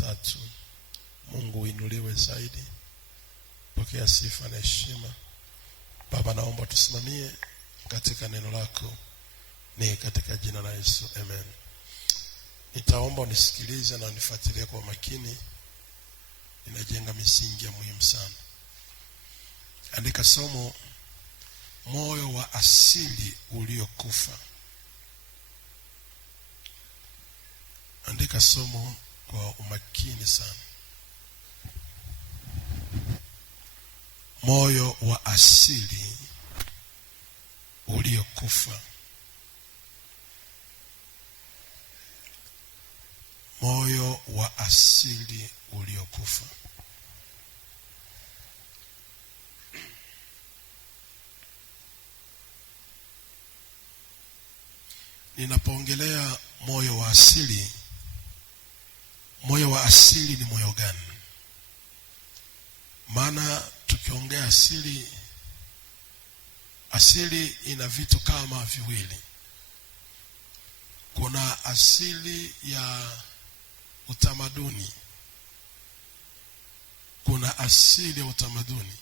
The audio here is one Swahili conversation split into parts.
3. Mungu uinuliwe zaidi. Pokea sifa na heshima. Baba, naomba tusimamie katika neno lako, ni katika jina la Yesu, amen. Nitaomba unisikilize na unifuatilie kwa makini. Ninajenga misingi ya muhimu sana. Andika somo, moyo wa asili uliokufa. Andika somo kwa umakini sana. Moyo wa asili uliokufa. Moyo wa asili uliokufa. Ninapoongelea moyo wa asili, moyo wa asili ni moyo gani? Maana tukiongea asili, asili ina vitu kama viwili. Kuna asili ya utamaduni. Kuna asili ya utamaduni.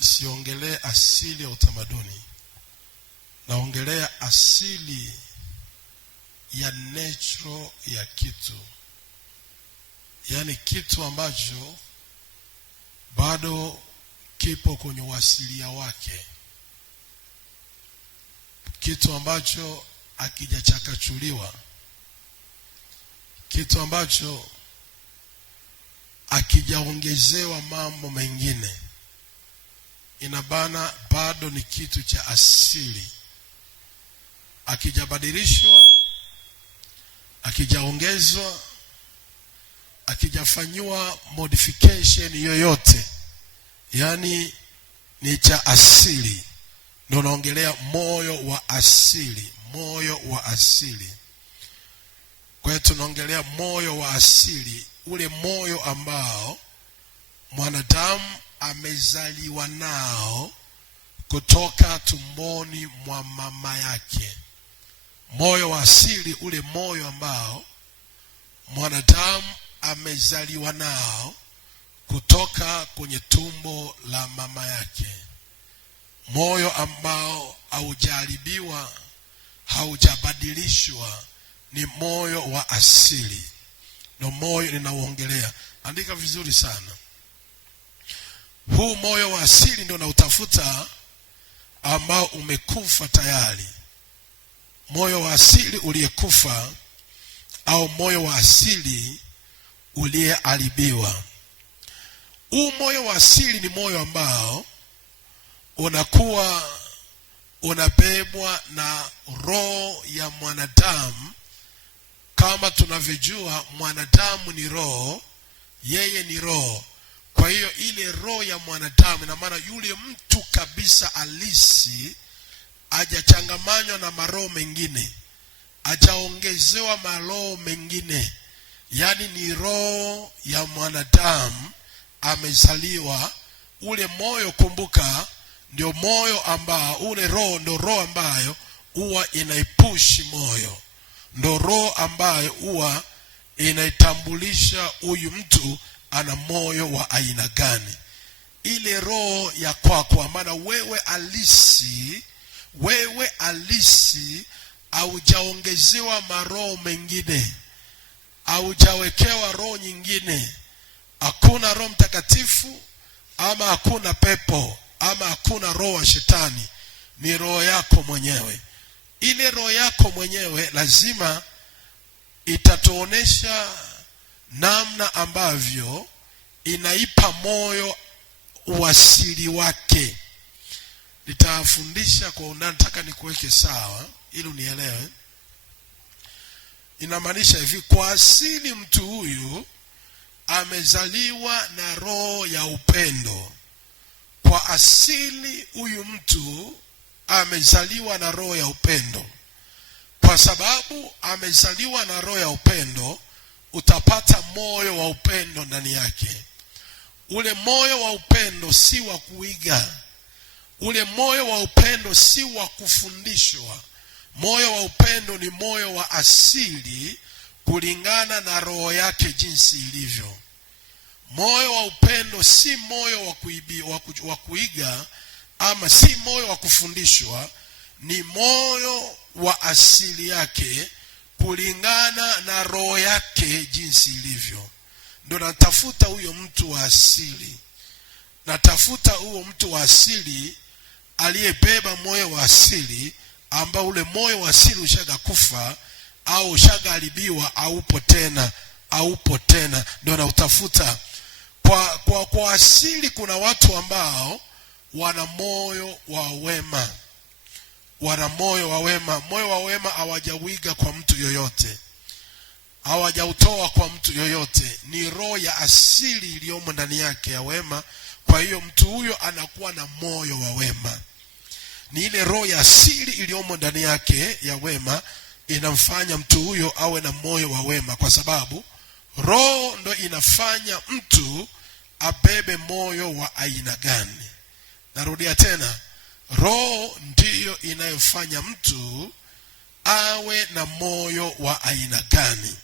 Siongelee asili ya utamaduni. Naongelea asili ya natural ya kitu. Yaani kitu ambacho bado kipo kwenye uasilia wake. Kitu ambacho hakijachakachuliwa. Kitu ambacho hakijaongezewa mambo mengine. Inabana bado ni kitu cha asili. Hakijabadilishwa, hakijaongezwa, hakijafanywa modification yoyote. Yaani ni cha asili. Ndio naongelea moyo wa asili, moyo wa asili. Kwa hiyo tunaongelea moyo wa asili, ule moyo ambao mwanadamu amezaliwa nao kutoka tumboni mwa mama yake. Moyo wa asili, ule moyo ambao mwanadamu amezaliwa nao kutoka kwenye tumbo la mama yake. Moyo ambao haujaharibiwa, haujabadilishwa, ni moyo wa asili. Ndio moyo ninaoongelea. Andika vizuri sana. Huu moyo wa asili ndio nautafuta, ambao umekufa tayari. Moyo wa asili uliyekufa, au moyo wa asili uliyeharibiwa. Huu moyo wa asili ni moyo ambao unakuwa unabebwa na roho ya mwanadamu. Kama tunavyojua mwanadamu ni roho, yeye ni roho. Kwa hiyo ile roho ya mwanadamu, na maana yule mtu kabisa halisi, hajachangamanywa na maroho mengine, hajaongezewa maroho mengine. Yaani ni roho ya mwanadamu amezaliwa. Ule moyo, kumbuka, ndio moyo ambao, ule roho ndio roho ambayo huwa inaipushi moyo. Ndio roho ambayo huwa inaitambulisha huyu mtu ana moyo wa aina gani. Ile roho ya kwako, maana wewe halisi haujaongezewa maroho mengine, haujawekewa roho nyingine. Hakuna Roho Mtakatifu, ama hakuna pepo, ama hakuna roho wa shetani. Ni roho yako mwenyewe. Ile roho yako mwenyewe lazima itatuonesha namna ambavyo inaipa moyo uasili wake. Nitafundisha kwa undani, nataka nikuweke sawa ili unielewe. Inamaanisha hivi, kwa asili mtu huyu amezaliwa na roho ya upendo. Kwa asili huyu mtu amezaliwa na roho ya upendo. Kwa sababu amezaliwa na roho ya upendo, utapata moyo wa upendo ndani yake. Ule moyo wa upendo si wa kuiga. Ule moyo wa upendo si wa kufundishwa. Moyo wa upendo ni moyo wa asili kulingana na roho yake jinsi ilivyo. Moyo wa upendo si moyo wa kuiga ama si moyo wa kufundishwa, ni moyo wa asili yake kulingana na roho yake jinsi ilivyo. Ndio natafuta huyo mtu wa asili. Natafuta huyo mtu wa asili aliyebeba moyo wa asili, ambao ule moyo wa asili ushaga kufa au ushaga haribiwa, haupo tena. Ndio nautafuta. Kwa asili kuna watu ambao wana moyo wa wema. Wana moyo wa wema. Moyo wa wema hawajawiga kwa mtu yoyote, hawajautoa kwa mtu yoyote. Ni roho ya asili iliyomo ndani yake ya wema. Kwa hiyo mtu huyo anakuwa na moyo wa wema. Ni ile roho ya asili iliyomo ndani yake ya wema inamfanya mtu huyo awe na moyo wa wema, kwa sababu roho ndo inafanya mtu abebe moyo wa aina gani. Narudia tena, roho ndiyo inayofanya mtu awe na moyo wa aina gani.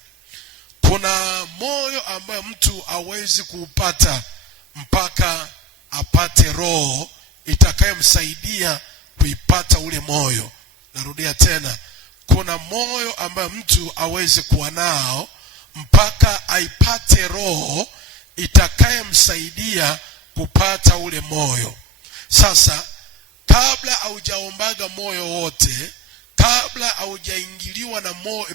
Kuna moyo ambayo mtu hawezi kuupata mpaka apate roho itakayomsaidia kuipata ule moyo. Narudia tena, kuna moyo ambayo mtu hawezi kuwa nao mpaka aipate roho itakayemsaidia kupata ule moyo. Sasa kabla haujaombaga moyo wote, kabla haujaingiliwa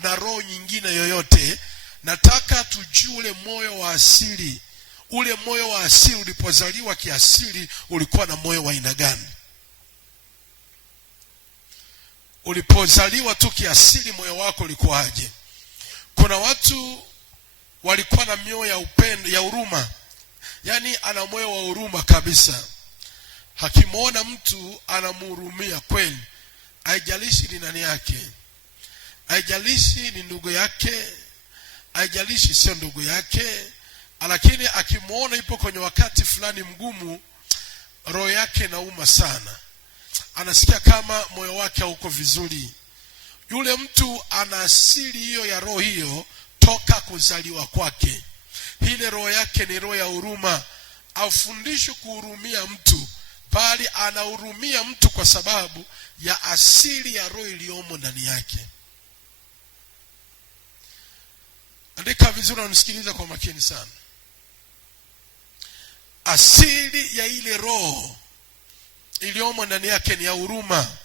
na roho nyingine yoyote, nataka tujue ule moyo wa asili. Ule moyo wa asili ulipozaliwa kiasili ulikuwa na moyo wa aina gani? Ulipozaliwa tu kiasili moyo wako ulikuwaje? Kuna watu walikuwa na mioyo ya upendo, ya huruma. Yaani ana moyo wa huruma kabisa. Hakimwona mtu anamhurumia kweli. Haijalishi ni nani yake, haijalishi ni ndugu yake, haijalishi sio ndugu yake, lakini akimwona ipo kwenye wakati fulani mgumu, roho yake inauma sana. Anasikia kama moyo wake hauko vizuri. Yule mtu ana asili hiyo ya roho hiyo toka kuzaliwa kwake. Ile roho yake ni roho ya huruma. Afundishwe kuhurumia mtu, bali anahurumia mtu kwa sababu ya asili ya roho iliyomo ndani yake. Andika vizuri, unisikiliza kwa makini sana. Asili ya ile roho iliyomo ndani yake ni ya huruma.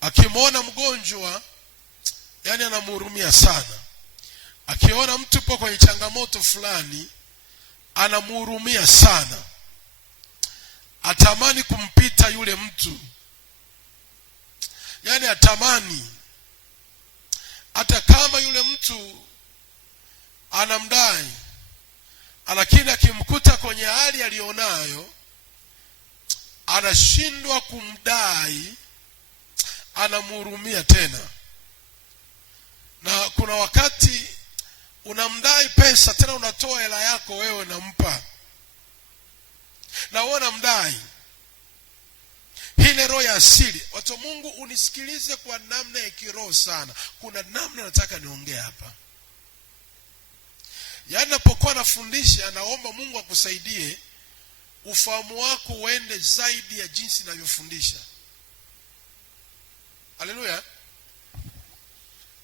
Akimwona mgonjwa, yani anamhurumia sana. Akiona mtu yupo kwenye changamoto fulani, anamhurumia sana. Atamani kumpita yule mtu. Yani atamani, hata kama yule mtu anamdai, lakini akimkuta kwenye hali alionayo, anashindwa kumdai, anamhurumia tena. Na kuna wakati unamdai pesa, tena unatoa hela yako wewe nampa, na wewe unamdai. Ile roho ya asili. Watu Mungu, unisikilize kwa namna ya kiroho sana. Kuna namna nataka niongee hapa. Yaani napokuwa nafundisha, naomba Mungu akusaidie ufahamu wako uende zaidi ya jinsi ninavyofundisha. Haleluya.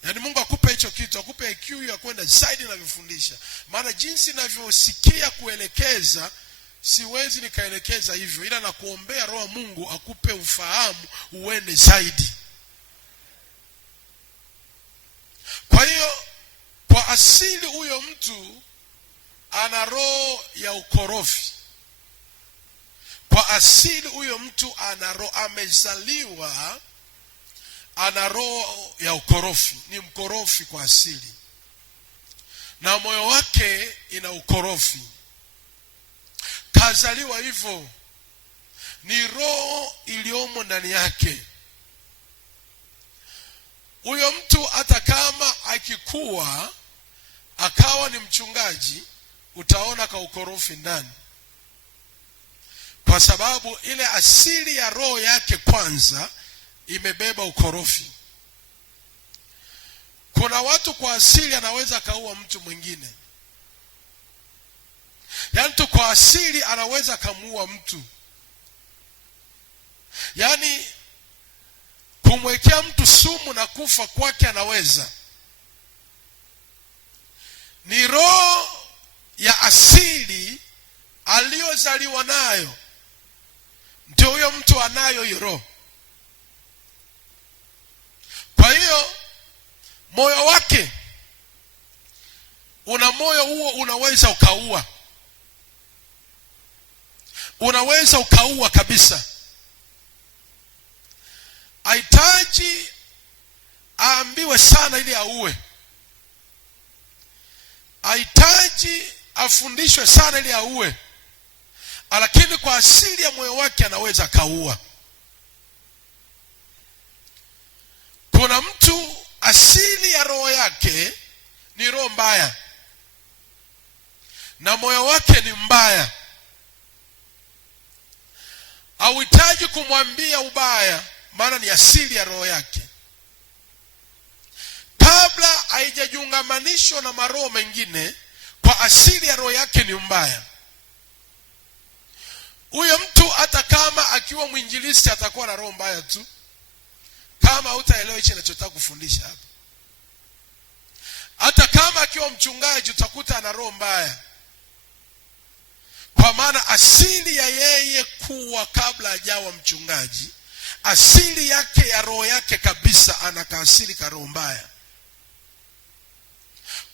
Yaani Mungu akupe hicho kitu, akupe IQ ya kwenda zaidi ninavyofundisha. Maana jinsi ninavyosikia kuelekeza, siwezi nikaelekeza hivyo, ila nakuombea Roho Mungu akupe ufahamu uende zaidi. Kwa hiyo kwa asili huyo mtu ana roho ya ukorofi. Kwa asili huyo mtu ana roho, amezaliwa ana roho ya ukorofi. Ni mkorofi kwa asili, na moyo wake ina ukorofi. Kazaliwa hivyo, ni roho iliyomo ndani yake. Huyo mtu hata kama akikuwa akawa ni mchungaji, utaona ka ukorofi ndani, kwa sababu ile asili ya roho yake kwanza imebeba ukorofi. Kuna watu kwa asili anaweza akaua mtu mwingine. Yaani mtu kwa asili anaweza akamuua mtu. Yaani kumwekea mtu sumu na kufa kwake anaweza. Ni roho ya asili aliyozaliwa nayo, ndio huyo mtu anayo hiyo roho. Kwa hiyo moyo wake, una moyo huo unaweza ukaua. Unaweza ukaua kabisa. Hahitaji aambiwe sana ili auwe. Hahitaji afundishwe sana ili auwe. Lakini kwa asili ya moyo wake anaweza akaua. Kuna mtu asili ya roho yake ni roho mbaya, na moyo wake ni mbaya. Hauhitaji kumwambia ubaya, maana ni asili ya roho yake. Kabla haijajiungamanishwa na maroho mengine, kwa asili ya roho yake ni mbaya. Huyo mtu hata kama akiwa mwinjilisti atakuwa na roho mbaya tu, kama hutaelewa hicho ninachotaka kufundisha hapa. Hata kama akiwa mchungaji utakuta ana roho mbaya. Kwa maana asili ya yeye kuwa kabla hajawa mchungaji, asili yake ya roho yake kabisa anakaasili ka roho mbaya.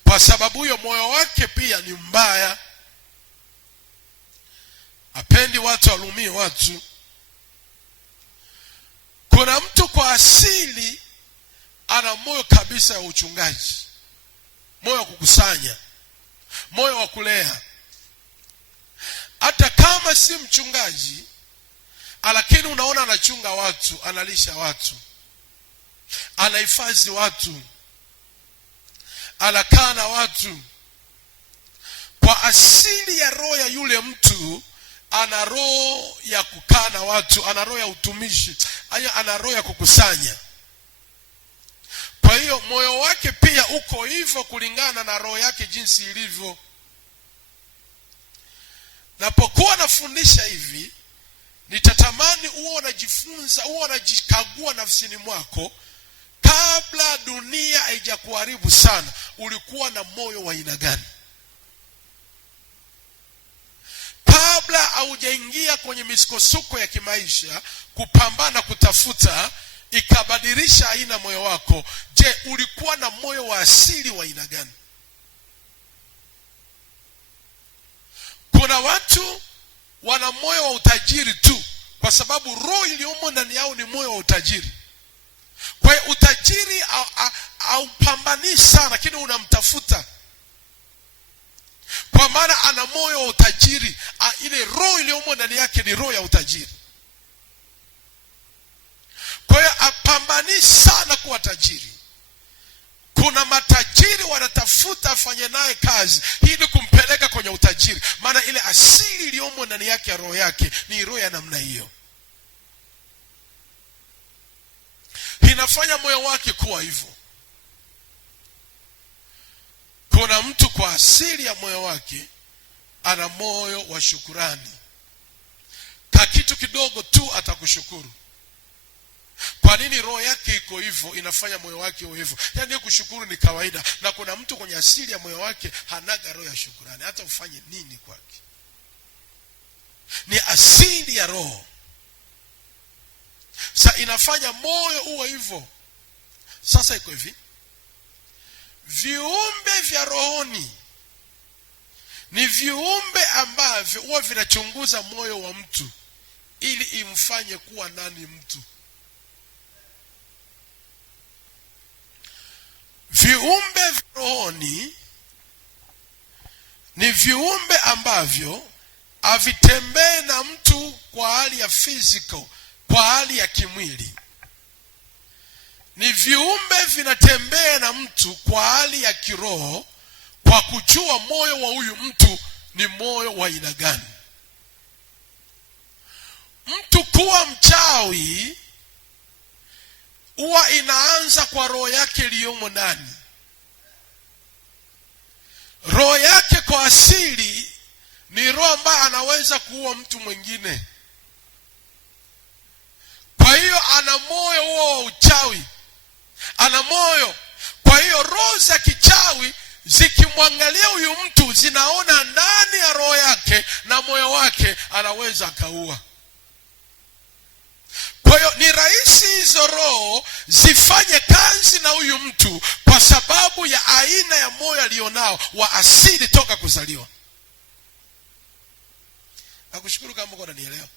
Kwa sababu hiyo moyo wake pia ni mbaya. Hapendi watu walumie watu. Kuna mtu kwa asili ana moyo kabisa ya uchungaji, moyo wa kukusanya, moyo wa kulea. Hata kama si mchungaji, lakini unaona anachunga watu, analisha watu, anahifadhi watu, anakaa na watu. Kwa asili ya roho ya yule mtu, ana roho ya kukaa na watu, ana roho ya utumishi, ana roho ya kukusanya. Kwa hiyo moyo wake pia uko hivyo kulingana na roho yake jinsi ilivyo. Napokuwa nafundisha hivi, nitatamani uwe unajifunza, uwe unajikagua nafsini mwako. Kabla dunia haijakuharibu sana, ulikuwa na moyo wa aina gani? Kabla haujaingia kwenye misukosuko ya kimaisha, kupambana kutafuta, ikabadilisha aina moyo wako, je, ulikuwa na moyo wa asili wa aina gani? Kuna watu wana moyo wa utajiri tu, kwa sababu roho iliyomo ndani yao ni moyo wa utajiri. Kwa hiyo utajiri haupambani sana, lakini unamtafuta. Kwa maana ana moyo wa utajiri, ile roho iliyomo ndani yake ni roho ya utajiri. Kwa hiyo apambani sana kuwa tajiri. Kuna matajiri wanatafuta afanye naye kazi ili kumpeleka kwenye utajiri, maana ile asili iliyomo ndani yake ya roho yake ni roho ya namna hiyo. Inafanya moyo wake kuwa hivyo. Kuna mtu kwa asili ya moyo wake ana moyo wa shukurani. Kwa kitu kidogo tu atakushukuru. Kwa nini roho yake iko hivyo? Inafanya moyo wake uwe hivyo. Yaani kushukuru ni kawaida. Na kuna mtu kwenye asili ya moyo wake hanaga roho ya shukrani, hata ufanye nini kwake. Ni asili ya roho. Sasa inafanya moyo uwe hivyo. Sasa iko hivi, viumbe vya rohoni ni viumbe ambavyo huwa vinachunguza moyo wa mtu ili imfanye kuwa nani mtu. Viumbe vya rohoni ni viumbe ambavyo havitembei na mtu kwa hali ya physical, kwa hali ya kimwili. Ni viumbe vinatembea na mtu kwa hali ya kiroho, kwa kujua moyo wa huyu mtu ni moyo wa aina gani. Mtu kuwa mchawi huwa inaanza kwa roho yake iliyomo ndani. wa asili ni roho ambaye anaweza kuua mtu mwingine. Kwa hiyo ana moyo huo wa uchawi, ana moyo. Kwa hiyo roho za kichawi zikimwangalia huyu mtu zinaona ndani ya roho yake na moyo wake, anaweza akaua. Kwa hiyo ni rahisi hizo roho zifanye kazi na huyu mtu kwa sababu ya aina ya moyo alionao wa asili toka kuzaliwa. Nakushukuru kama uko unanielewa.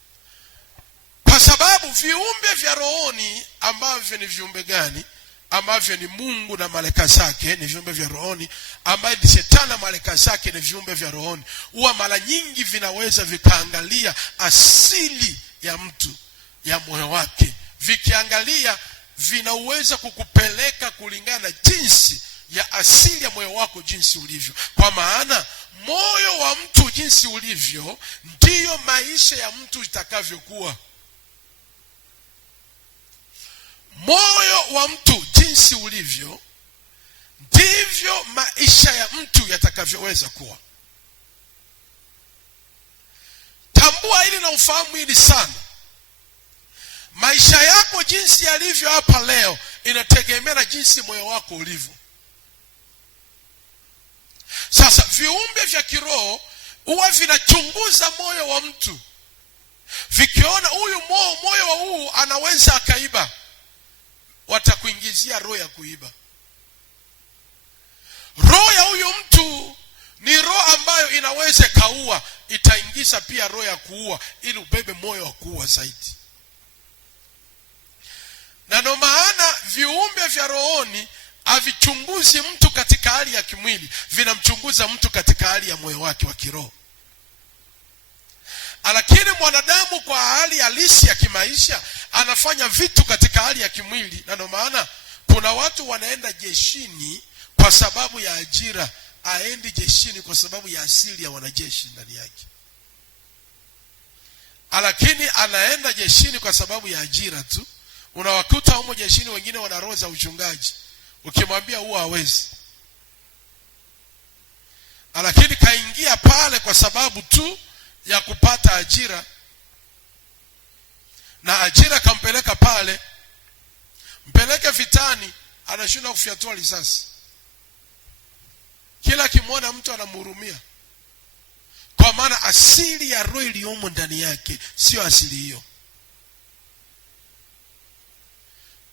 Kwa sababu viumbe vya rohoni ambavyo ni viumbe gani? Ambavyo ni Mungu na malaika zake ni viumbe vya rohoni, ambaye ni Shetani na malaika zake ni viumbe vya rohoni. Huwa mara nyingi vinaweza vikaangalia asili ya mtu, ya moyo wake. Vikiangalia vinaweza kukupeleka kulingana na jinsi ya asili ya moyo wako jinsi ulivyo. Kwa maana moyo wa mtu jinsi ulivyo ndiyo maisha ya mtu itakavyokuwa. Moyo wa mtu jinsi ulivyo ndivyo maisha ya mtu yatakavyoweza kuwa. Tambua hili na ufahamu hili sana. Maisha yako jinsi yalivyo hapa leo inategemea na jinsi moyo wako ulivyo. Sasa viumbe vya kiroho huwa vinachunguza moyo wa mtu. Vikiona huyu moyo wa huu anaweza akaiba, watakuingizia roho ya kuiba. Roho ya huyu mtu ni roho ambayo inaweza kaua, itaingiza pia roho ya kuua ili ubebe moyo wa kuua zaidi. Na ndio maana viumbe vya rohoni havichunguzi mtu katika hali ya kimwili, vinamchunguza mtu katika hali ya moyo wake wa kiroho. Lakini mwanadamu kwa hali halisi ya kimaisha anafanya vitu katika hali ya kimwili. Na ndio maana kuna watu wanaenda jeshini kwa sababu ya ajira, aendi jeshini kwa sababu ya asili ya wanajeshi ndani yake. Lakini anaenda jeshini kwa sababu ya ajira tu. Unawakuta humo jeshini wengine wana roho za uchungaji, ukimwambia huwa hawezi. Lakini kaingia pale kwa sababu tu ya kupata ajira, na ajira kampeleka pale. Mpeleke vitani, anashinda kufyatua risasi. Kila kimwona mtu anamhurumia, kwa maana asili ya roho iliyomo ndani yake sio asili hiyo.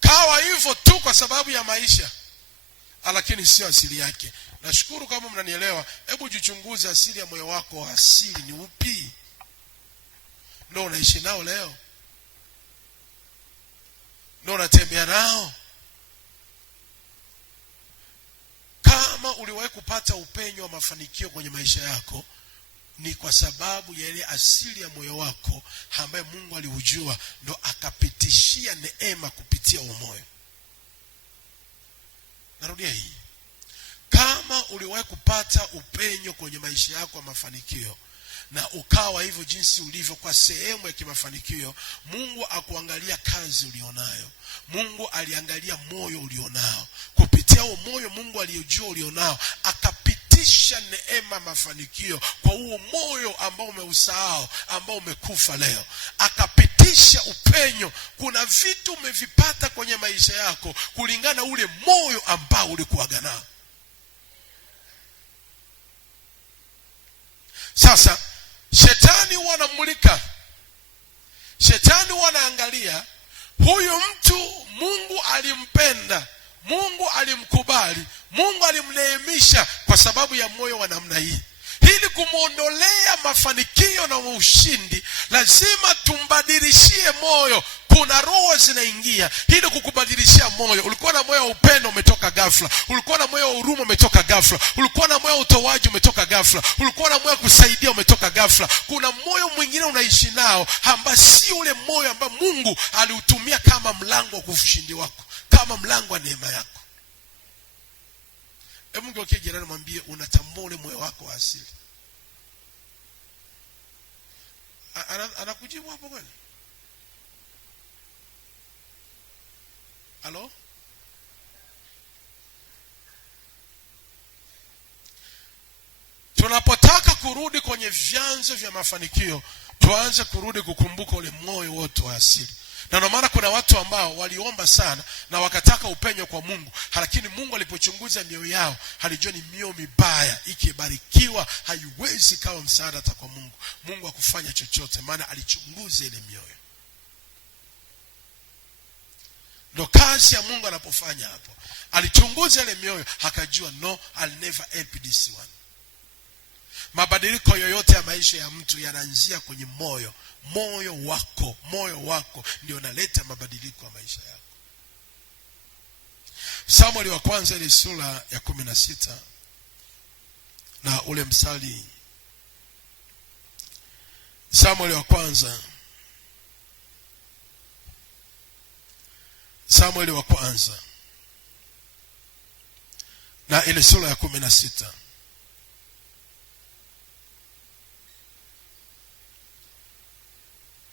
Kawa hivyo tu kwa sababu ya maisha, lakini sio asili yake. Nashukuru kama mnanielewa. Hebu jichunguze asili ya moyo wako, asili ni upi? Ndio unaishi nao leo, ndio unatembea nao. Kama uliwahi kupata upenyo wa mafanikio kwenye maisha yako, ni kwa sababu ya ile asili ya moyo wako ambaye Mungu aliujua, ndo akapitishia neema kupitia moyo. Narudia hii. Kama uliwahi kupata upenyo kwenye maisha yako wa mafanikio na ukawa hivyo jinsi ulivyo kwa sehemu ya kimafanikio, Mungu akuangalia kazi ulionayo. Mungu aliangalia moyo ulionao. Kupitia huo moyo Mungu aliyojua ulionao, akapitisha neema mafanikio kwa huo moyo ambao umeusahau, ambao umekufa leo. Akapitisha upenyo. Kuna vitu umevipata kwenye maisha yako kulingana ule moyo ambao ulikuwaga nao. Sasa Shetani huwa anamulika, Shetani huwa anaangalia huyu mtu. Mungu alimpenda, Mungu alimkubali, Mungu alimneemisha kwa sababu ya moyo wa namna hii. Ili kumuondolea mafanikio na ushindi, lazima tumbadilishie moyo. Kuna roho zinaingia ili kukubadilishia moyo. Ulikuwa na moyo wa upendo, umetoka ghafla. Ulikuwa na moyo wa huruma, umetoka ghafla. Ulikuwa na moyo wa utoaji, umetoka ghafla. Ulikuwa na moyo wa kusaidia, umetoka ghafla. Kuna moyo mwingine unaishi nao ambao si ule moyo ambao Mungu aliutumia kama mlango wa ushindi wako, kama mlango wa neema yako. Hebu ngeukie jirani, mwambie unatambua ule moyo wako wa asili. Anakujibu hapo kweli? Halo? Tunapotaka kurudi kwenye vyanzo vya mafanikio, tuanze kurudi kukumbuka ule moyo wote wa asili. Na ndio maana kuna watu ambao waliomba sana na wakataka upenyo kwa Mungu, lakini Mungu alipochunguza mioyo yao alijua ni mioyo mibaya. Ikibarikiwa haiwezi kawa msaada hata kwa Mungu. Mungu hakufanya chochote, maana alichunguza ile mioyo. Ndio kazi ya Mungu anapofanya hapo. Alichunguza ile mioyo, akajua no, I'll never help this one. Mabadiliko yoyote ya maisha ya mtu yanaanzia kwenye moyo. Moyo wako ndio unaleta mabadiliko ya maisha yako. Samueli wa kwanza ile sura ya 16 na ule mstari. Samueli wa kwanza na ile sura ya 16.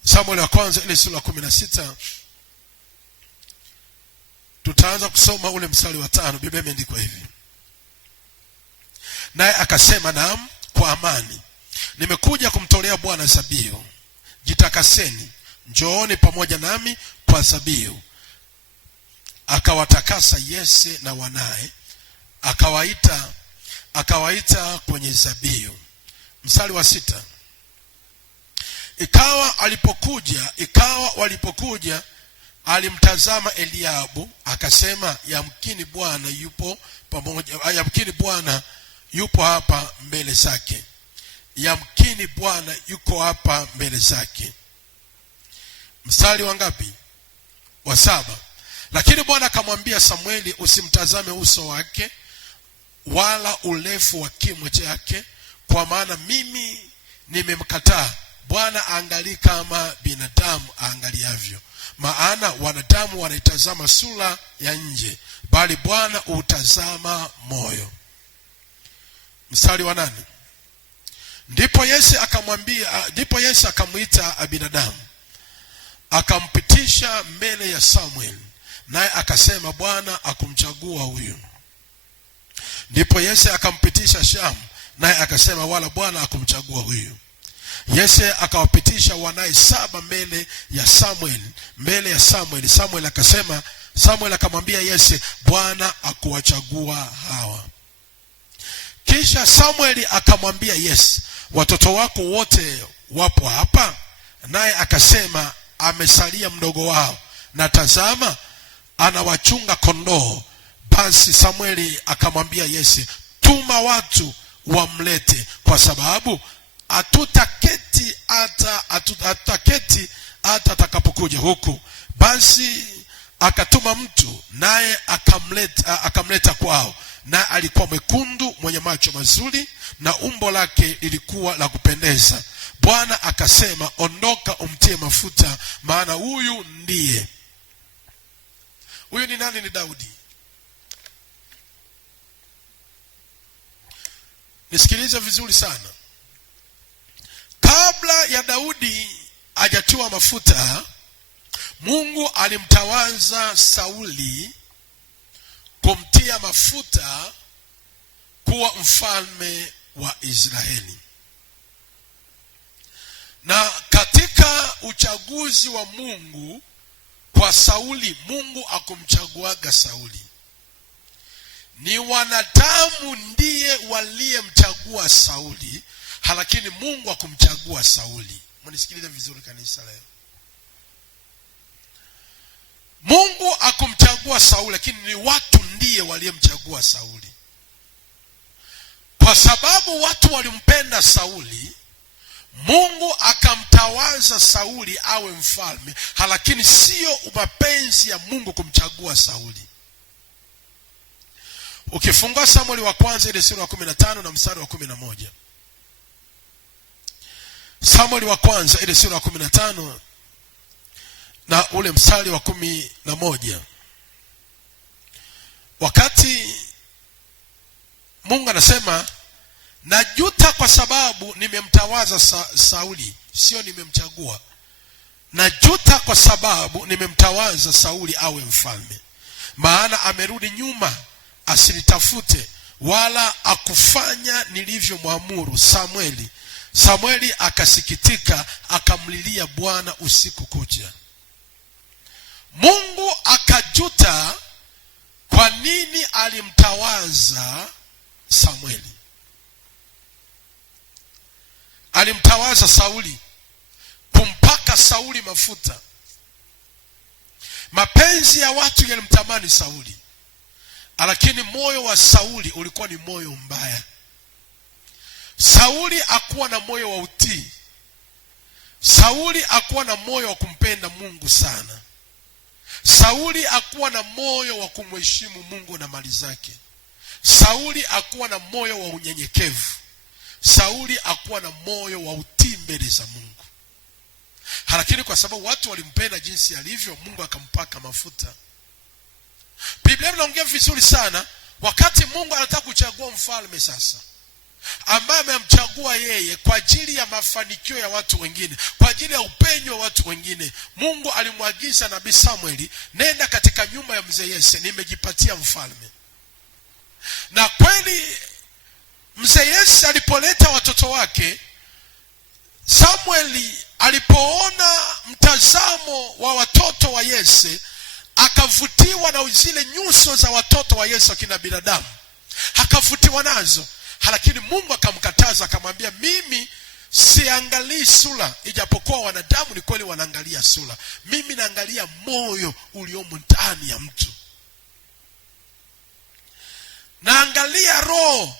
Samueli wa kwanza ile sura ya 16. Tutaanza kusoma ule mstari wa 5. Biblia imeandikwa hivi: naye akasema, naam, kwa amani nimekuja kumtolea Bwana dhabihu. Jitakaseni, njooni pamoja nami kwa dhabihu. Akawatakasa Yese na wanae, akawaita kwenye dhabihu. Mstari wa 6. Ikawa walipokuja alimtazama Eliabu, akasema, yamkini Bwana yupo hapa mbele zake. Yamkini Bwana yuko hapa mbele zake. Mstari wa ngapi? Wa 7. Lakini Bwana akamwambia Samueli, usimtazame uso wake wala urefu wa kimo chake, kwa maana mimi nimemkataa. Bwana aangalii kama binadamu aangaliavyo, maana wanadamu wanaitazama sura ya nje, bali Bwana hutazama moyo. Mstari wa 8. Ndipo Yesu akamwita Abinadamu, akampitisha mbele ya Samuel, naye akasema, Bwana akumchagua huyu. Ndipo Yesu akampitisha Shamu, naye akasema, wala Bwana akumchagua huyu. Yesu akawapitisha wanae 7 mbele ya Samuel. Samuel akamwambia Yesu, Bwana akuwachagua hawa. Kisha Samuel akamwambia Yesu, watoto wako wote wapo hapa? Naye akasema, amesalia mdogo wao, na tazama anawachunga kondoo. Basi Samueli akamwambia Yesu, tuma watu wamlete, kwa sababu hatutaketi hata atakapokuja huku. Basi akatuma mtu, naye akamleta kwao. Na alikuwa mwekundu, mwenye macho mazuri, na umbo lake lilikuwa la kupendeza. Bwana akasema, ondoka umtie mafuta, maana huyu ndiye. Huyu ni nani? Ni Daudi. Nisikilize vizuri sana. Kabla ya Daudi hajatiwa mafuta, Mungu alimtawaza Sauli kumtia mafuta kuwa mfalme wa Israeli. Na katika uchaguzi wa Mungu kwa Sauli, Mungu akumchaguaga Sauli. Ni wanadamu ndiye waliyemchagua Sauli, lakini Mungu akumchagua Sauli. Mnisikilize vizuri kanisa leo. Mungu akumchagua Sauli, lakini ni watu ndiye waliyemchagua Sauli. Kwa sababu watu walimpenda Sauli, Mungu akamtawaza Sauli awe mfalme, lakini sio mapenzi ya Mungu kumchagua Sauli. Ukifungua Samueli wa kwanza ile sura ya 15 na mstari wa 11. Samueli wa kwanza ile sura ya 15 na ule mstari wa 11. Wakati Mungu anasema, najuta kwa sababu nimemtawaza Sauli, sio nimemchagua. Najuta kwa sababu nimemtawaza Sauli awe mfalme, maana amerudi nyuma asinitafute wala akufanya nilivyomwamuru Samueli. Samueli akasikitika, akamlilia Bwana usiku kucha. Mungu akajuta kwa nini alimtawaza Samueli. Alimtawaza Sauli, kumpaka Sauli mafuta. Mapenzi ya watu yalimtamani Sauli, lakini moyo wa Sauli ulikuwa ni moyo mbaya. Sauli hakuwa na moyo wa utii. Sauli hakuwa na moyo wa kumpenda Mungu sana. Sauli hakuwa na moyo wa kumheshimu Mungu na mali zake. Sauli hakuwa na moyo wa unyenyekevu. Sauli hakuwa na moyo wa utii mbele za Mungu. Lakini kwa sababu watu walimpenda jinsi alivyo, Mungu akampaka mafuta. Biblia inaongea vizuri sana wakati Mungu anataka kuchagua mfalme sasa, ambaye amemchagua yeye kwa ajili ya mafanikio ya watu wengine, kwa ajili ya upenyo wa watu wengine. Mungu alimwagiza nabii Samueli, nenda katika nyumba ya mzee Yese, nimejipatia mfalme. Na kweli mzee Yese alipoleta watoto wake, Samueli alipoona mtazamo wa watoto wa Yese, akavutiwa na zile nyuso za watoto wa Yese kina binadamu, akavutiwa nazo. Lakini Mungu akamkataza, akamwambia, mimi siangalii sura, ijapokuwa wanadamu ni kweli wanaangalia sura. Mimi naangalia moyo uliomo ndani ya mtu, naangalia roho.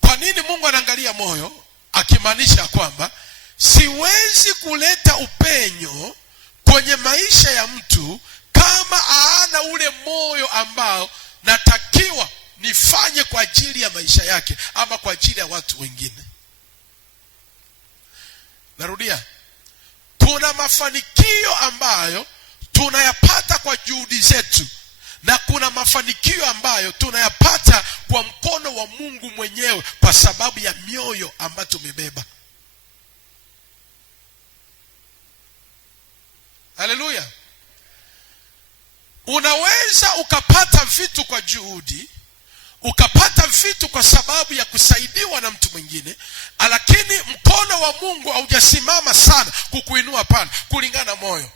Kwa nini Mungu anaangalia moyo? Akimaanisha kwamba siwezi kuleta upenyo kwenye maisha ya mtu kama haana ule moyo ambao natakiwa nifanye kwa ajili ya maisha yake ama kwa ajili ya watu wengine. Narudia, kuna mafanikio ambayo tunayapata kwa juhudi zetu, na kuna mafanikio ambayo tunayapata kwa mkono wa Mungu mwenyewe kwa sababu ya mioyo ambayo tumebeba. Haleluya. Unaweza ukapata vitu kwa juhudi, ukapata vitu kwa sababu ya kusaidiwa na mtu mwingine, lakini mkono wa Mungu haujasimama sana kukuinua pale kulingana na moyo.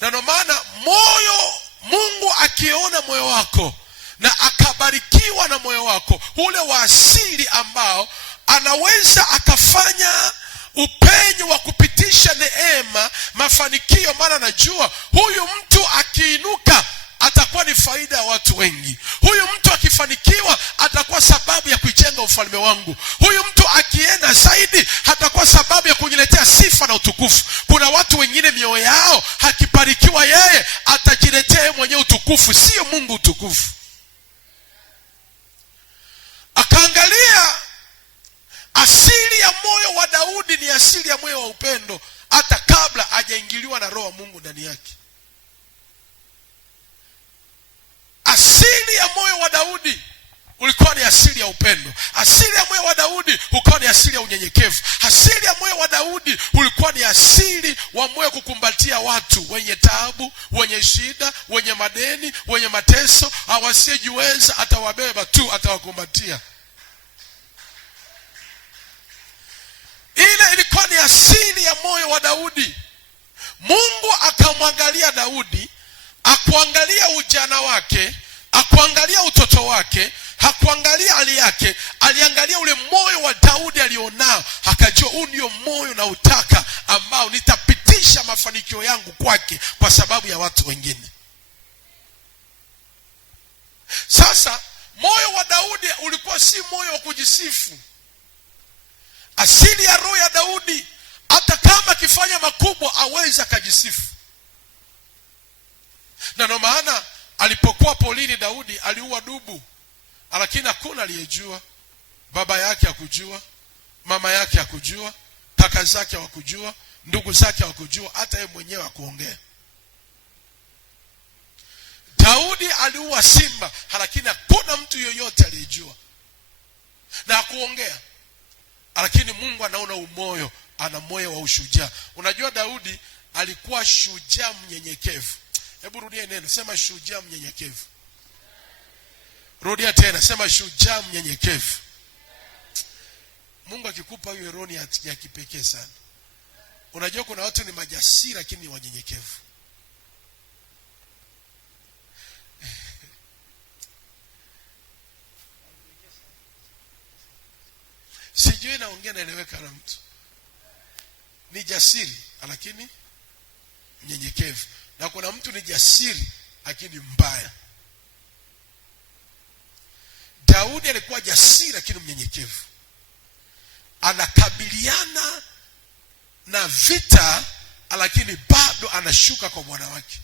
Na ndio maana moyo, Mungu akiona moyo wako na akabarikiwa na moyo wako ule wa asili, ambao anaweza akafanya upenyo wa kupitisha neema, mafanikio. Maana anajua huyu mtu akiinuka atakuwa ni faida ya watu wengi. Huyu mtu akifanikiwa atakuwa sababu ya kujenga ufalme wangu. Huyu mtu akienda zaidi atakuwa sababu ya kuniletea sifa na utukufu. Kuna watu wengine mioyo yao hakibarikiwa yeye, atajiletea mwenyewe utukufu, sio Mungu utukufu. Akaangalia asili ya moyo wa Daudi ni asili ya moyo wa upendo, hata kabla hajaingiliwa na roho wa Mungu ndani yake. Asili ya moyo wa Daudi ulikuwa ni asili ya upendo. Asili ya moyo wa Daudi ulikuwa ni asili ya unyenyekevu. Asili ya moyo wa Daudi ulikuwa ni asili wa moyo kukumbatia watu wenye taabu, wenye shida, wenye madeni, wenye mateso, hawasiyejiweza, atawabeba tu, atawakumbatia. Ile ilikuwa ni asili ya moyo wa Daudi. Mungu akamwangalia Daudi, akuangalia ujana wake, akuangalia utoto wake, hakuangalia hali yake, aliangalia ule moyo wa Daudi alionao, akajua huu ndio moyo na utaka ambao nitapitisha mafanikio yangu kwake kwa sababu ya watu wengine. Sasa moyo wa Daudi ulikuwa si moyo wa kujisifu. Asili ya roho ya Daudi, hata kama akifanya makubwa aweza kujisifu. Na ndio maana alipokuwa polini Daudi aliua dubu, lakini hakuna aliyejua. Baba yake hakujua, mama yake hakujua, kaka zake hawakujua, ndugu zake hawakujua, hata yeye mwenyewe hakuongea. Daudi aliua simba, lakini hakuna mtu yoyote aliyejua na hakuongea. Lakini Mungu anaona umoyo, ana moyo wa ushujaa. Unajua Daudi alikuwa shujaa mnyenyekevu. Hebu rudia neno, sema shujaa mnyenyekevu. Rudia tena, sema shujaa mnyenyekevu. Mungu akikupa hiyo roho ya kipekee sana. Unajua kuna watu ni majasiri lakini ni wanyenyekevu. Sijui naongea naeleweka na mtu. Ni jasiri lakini mnyenyekevu. Na kuna mtu ni jasiri lakini mbaya. Daudi alikuwa jasiri lakini mnyenyekevu. Anakabiliana na vita lakini bado anashuka kwa Bwana wake.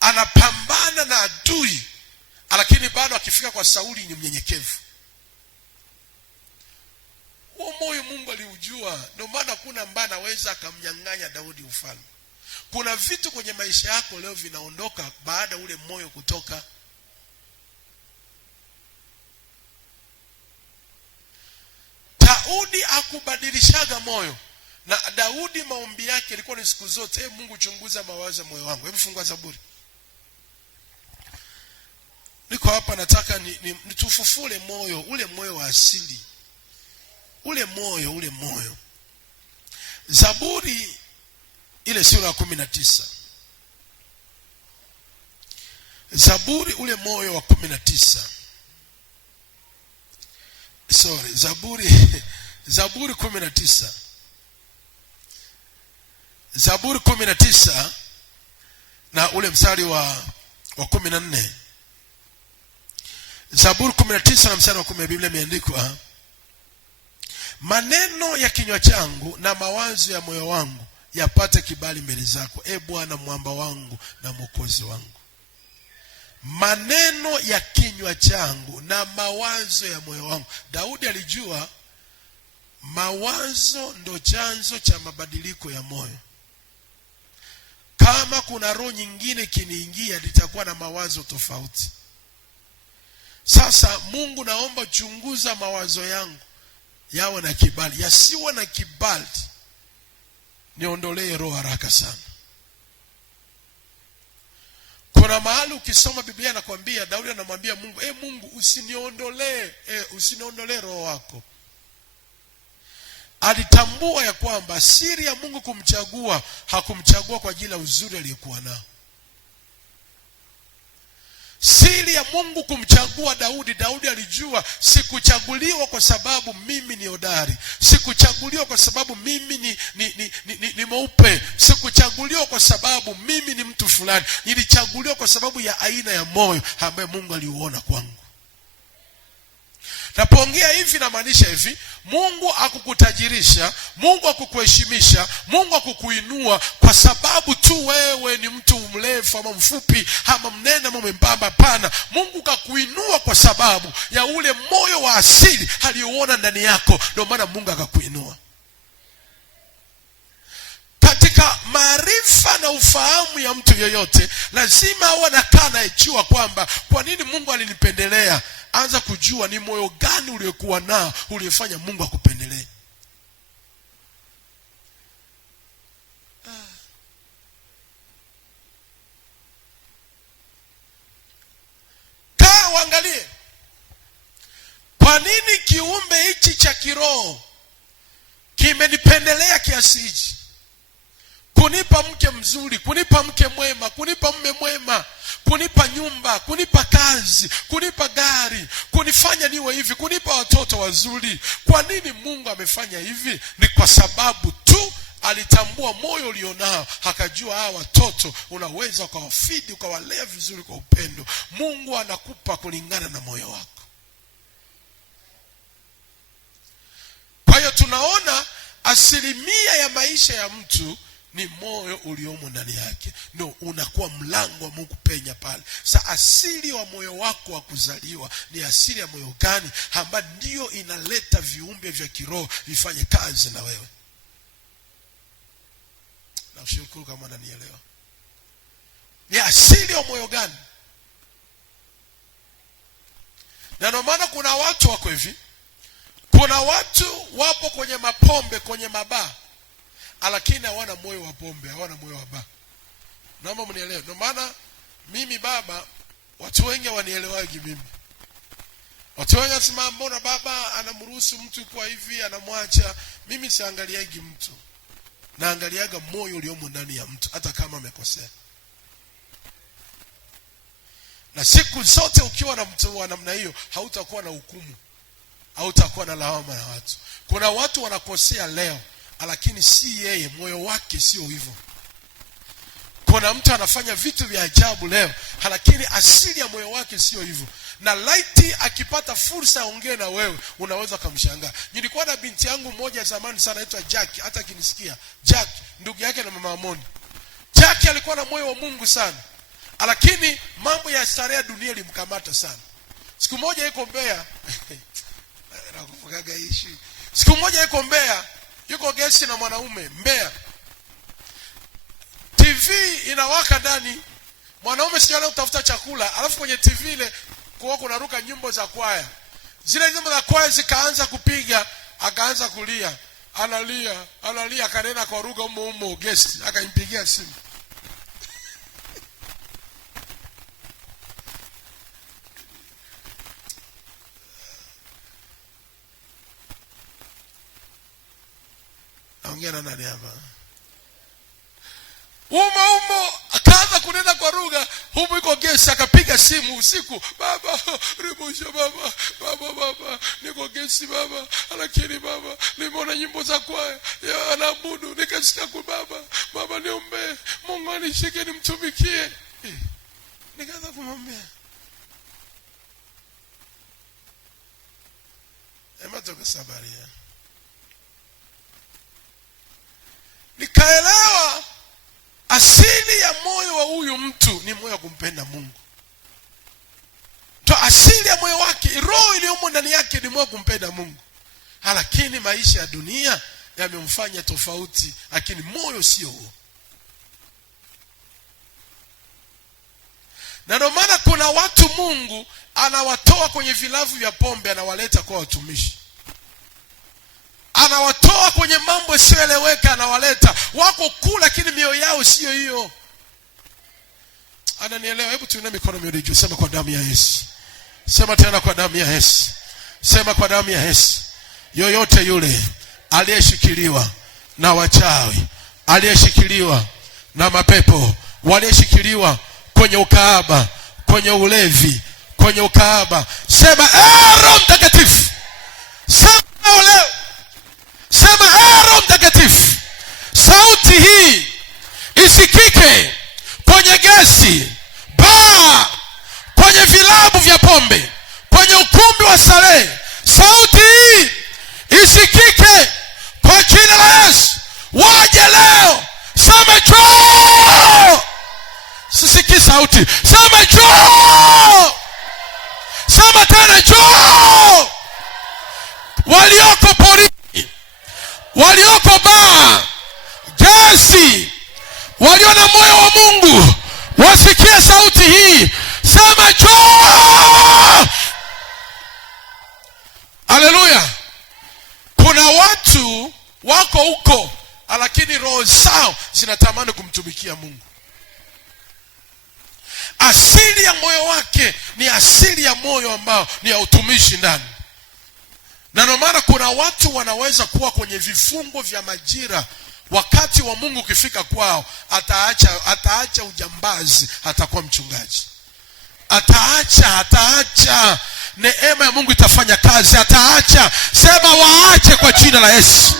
Anapambana na adui lakini bado akifika kwa Sauli ni mnyenyekevu. Huo moyo Mungu aliujua. Ndio maana kuna ambaye anaweza akamnyang'anya Daudi ufalme. Kuna vitu kwenye maisha yako leo vinaondoka baada ule moyo kutoka. Daudi akubadilishaga moyo. Na Daudi maombi yake ilikuwa ni siku zote, Mungu chunguza mawazo ya moyo wangu. Hebu fungua Zaburi. Niko hapa nataka nitufufule moyo, ule moyo wa asili. Ule moyo. Zaburi ile sura ya 19. Zaburi ule moyo wa 19. Zaburi 19. Zaburi 19 na ule mstari wa 14. Zaburi 19 na mstari wa 10, Biblia imeandikwa, maneno ya kinywa changu na mawazo ya moyo wangu yapate kibali mbele zako, e Bwana mwamba wangu na mwokozi wangu. Maneno ya kinywa changu na mawazo ya moyo wangu. Daudi alijua mawazo ndo chanzo cha mabadiliko ya moyo. Kama kuna roho nyingine kiniingia, litakuwa na mawazo tofauti. Sasa Mungu, naomba chunguza mawazo yangu yawe na kibali, yasiwe na kibali niondolee roho haraka sana. Kuna mahali ukisoma Biblia anakuambia, Daudi anamwambia Mungu, Mungu usiniondolee roho wako. Alitambua ya kwamba siri ya Mungu kumchagua, hakumchagua kwa ajili ya uzuri aliyokuwa nao. Siri ya Mungu kumchagua Daudi alijua sikuchaguliwa kwa sababu mimi ni hodari. Sikuchaguliwa kwa sababu mimi ni mweupe. Sikuchaguliwa kwa sababu mimi ni mtu fulani. Nilichaguliwa kwa sababu ya aina ya moyo ambaye Mungu aliuona kwangu. Napoongea hivi namaanisha hivi, Mungu akukutajirisha, Mungu akukuheshimisha, Mungu akukuinua kwa sababu tu wewe ni mtu mrefu ama mfupi ama mnene ama mwembamba. Hapana, Mungu kakuinua kwa sababu ya ule moyo wa asili aliouona ndani yako. Ndio maana Mungu akakuinua. Katika maarifa na ufahamu ya mtu yoyote, lazima awe anakaa anayejua kwamba kwa nini Mungu alinipendelea. Anza kujua ni moyo gani uliokuwa nao uliofanya Mungu akupendelee. Kaa uangalie, kwa nini kiumbe hichi cha kiroho kimenipendelea kiasi hichi, kunipa mke mzuri, kunipa mke mwema, kunipa mume mwema, kunipa nyumba, kunipa kazi, kunipa gari, kunifanya niwe hivi, kunipa watoto wazuri. Kwa nini Mungu amefanya hivi? Ni kwa sababu tu alitambua moyo ulionao, akajua hawa watoto unaweza ukawafidi, ukawalea vizuri kwa upendo. Mungu anakupa kulingana na moyo wako. Kwa hiyo tunaona 1% ya maisha ya mtu ni moyo uliomo ndani yake. Ndio unakuwa mlango wa Mungu penya pale. Sasa asili wa moyo wako wa kuzaliwa ni asili ya moyo gani, ambayo ndio inaleta viumbe vya kiroho vifanye kazi na wewe. Na ushukuru kama unanielewa. Ni asili ya moyo gani? Na ndio maana kuna watu wako hivi. Kuna watu wapo kwenye mapombe, kwenye mabaa, lakini hawana moyo wa pombe, hawana moyo wa baa. Naomba mnielewe. Ndio maana mimi baba, Watu wengi wanielewagi mimi. Watu wengi wasema mbona baba anamruhusu mtu kwa hivi anamwacha. Mimi siangaliagi mtu, naangaliaga moyo uliomo ndani ya mtu, hata kama amekosea. Na siku zote ukiwa na mtu wa namna hiyo, hautakuwa na hukumu, hautakuwa na lawama na watu. Kuna watu wanakosea leo, lakini si yeye, moyo wake sio hivyo. Kuna mtu anafanya vitu vya ajabu leo, lakini asili ya moyo wake sio hivyo. Na laiti akipata fursa aongee na wewe, unaweza kumshangaa. Nilikuwa na binti yangu mmoja zamani sana anaitwa Jack, hata akinisikia. Jack, ndugu yake na mama Amoni. Jack alikuwa na moyo wa Mungu sana, lakini mambo ya starehe ya dunia limkamata sana. Siku moja yuko Mbeya. Nakufukaga ishi. Siku moja yuko Mbeya, yuko gesti na mwanaume Mbeya. TV inawaka ndani. Mwanaume sio anatafuta chakula, alafu kwenye TV ile kwa kuna ruka nyimbo za kwaya. Zile nyimbo za kwaya zikaanza kupiga, akaanza kulia. Analia kanena kwa lugha umo guest, akaimpigia simu. Naongea na nani hapa? Umo akaanza kunena kwa lugha, humu iko gesi, akapiga simu usiku. Baba, ribusha baba, niko gesi baba, lakini baba, nimeona nyimbo za kwaya, anaabudu, nikasikia kwa baba niombe, Mungu anishike nimtumikie. Nikaanza kumwambia, toka sabaria. Nikaelewa asili ya moyo wa huyu mtu ni moyo wa kumpenda Mungu. To asili ya moyo wake, roho iliyomo ndani yake ni moyo wa kumpenda Mungu. Lakini maisha ya dunia yamemfanya tofauti, lakini moyo sio huo. Na ndio maana kuna watu Mungu anawatoa kwenye vilavu vya pombe, anawaleta kwa watumishi. Anawatoa kwenye mambo yasiyoeleweka, anawaleta. Wako kula lakini mioyo yao sio hiyo. Ananielewa? Hebu tuinue mikono miwili juu, sema kwa damu ya Yesu. Sema tena kwa damu ya Yesu. Sema kwa damu ya Yesu. Yoyote yule aliyeshikiliwa na wachawi, aliyeshikiliwa na mapepo, waliyeshikiliwa kwenye ukahaba, kwenye ulevi, kwenye ukahaba, sema Roho Mtakatifu. Sema leo. Sema Roho Mtakatifu. Sauti hii isikike kwenye gesi, baa, kwenye vilabu vya pombe, kwenye ukumbi wa starehe. Sauti hii isikike kwa jina la Yesu. Waje leo. Sema njoo. Sisikii sauti. Sema njoo. Sema tena njoo. Walioko polisi, walioko baa, gesi, walio na moyo wa Mungu, wasikie sauti hii. Sema njoo. Haleluya. Kuna watu wako huko, lakini roho zao zinatamani kumtumikia Mungu. Asili ya moyo wake ni asili ya moyo ambao ni ya utumishi ndani. Na ndio maana kuna watu wanaweza kuwa kwenye vifungo vya majira, wakati wa Mungu ukifika kwao ataacha ujambazi, atakuwa mchungaji. Ataacha neema ya Mungu itafanya kazi, ataacha. Sema waache kwa jina la Yesu.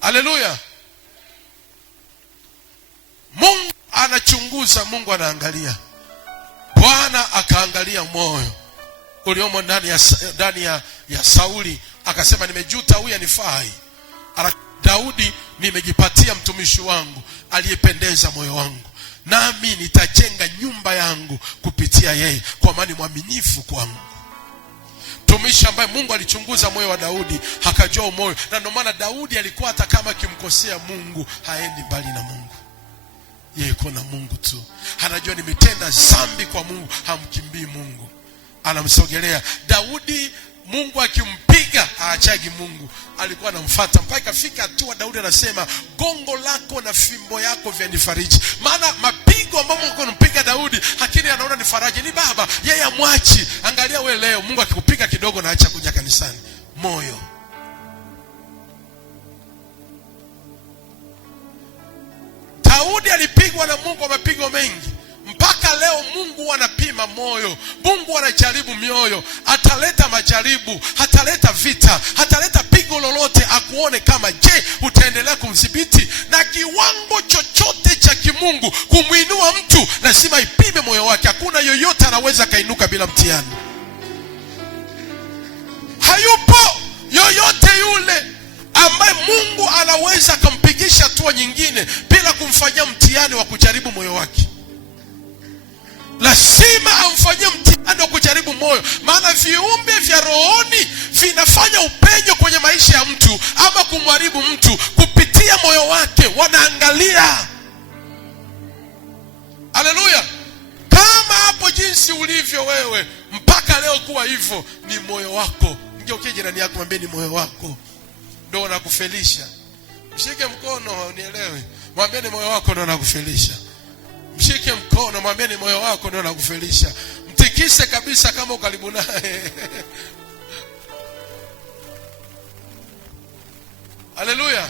Haleluya. Mungu anachunguza, Mungu anaangalia. Bwana akaangalia moyo uliomo ndani ya Sauli, akasema nimejuta, huyu anifai. Daudi, nimejipatia mtumishi wangu aliyependeza moyo wangu, nami nitajenga nyumba yangu kupitia yeye, kwa maana mwaminifu kwangu. Mtumishi ambaye Mungu alichunguza moyo wa Daudi, akajua moyo. Na ndio maana Daudi alikuwa hata kama akimkosea Mungu, haendi mbali na Mungu. Yeye kuna Mungu tu. Anajua nimetenda dhambi kwa Mungu, hamkimbii Mungu, anamsogelea. Daudi Mungu akimpiga piga, haachagi Mungu. Alikuwa anamfuata mpaka ikafika hatua Daudi anasema, gongo lako na fimbo yako vyanifariji. Maana mapigo ambayo Mungu anampiga Daudi, lakini anaona ni faraja, ni baba, yeye amwachi. Angalia wewe leo, Mungu akikupiga kidogo na acha kuja kanisani. Moyo. Daudi alipigwa na Mungu mapigo mengi. Mpaka leo Mungu anapima moyo. Mungu anajaribu mioyo. Ataleta majaribu, ataleta vita, ataleta pigo lolote akuone kama je, utaendelea kumdhibiti. Na kiwango chochote cha kimungu kumuinua mtu, lazima ipime moyo wake. Hakuna yoyote anaweza kainuka bila mtihani. Hayupo yoyote yule ambaye Mungu anaweza kumpigisha hatua nyingine bila kumfanyia mtihani wa kujaribu moyo wake. Lazima amfanyie mtihani wa kujaribu moyo. Maana viumbe vya rohoni vinafanya upenyo kwenye maisha ya mtu ama kumharibu mtu kupitia moyo wake. Wanaangalia. Haleluya. Kama hapo jinsi ulivyo wewe mpaka leo kuwa hivyo, ni moyo wako. Ngeukie jirani yako, mwambie ni moyo wako ndio unakufelisha. Mshike mkono unielewe. Mwambie ni moyo wako ndio unakufelisha. Mshike mkono, mwambie ni moyo wako ndio unakufelisha. Mtikise kabisa kama ukaribu naye. Haleluya.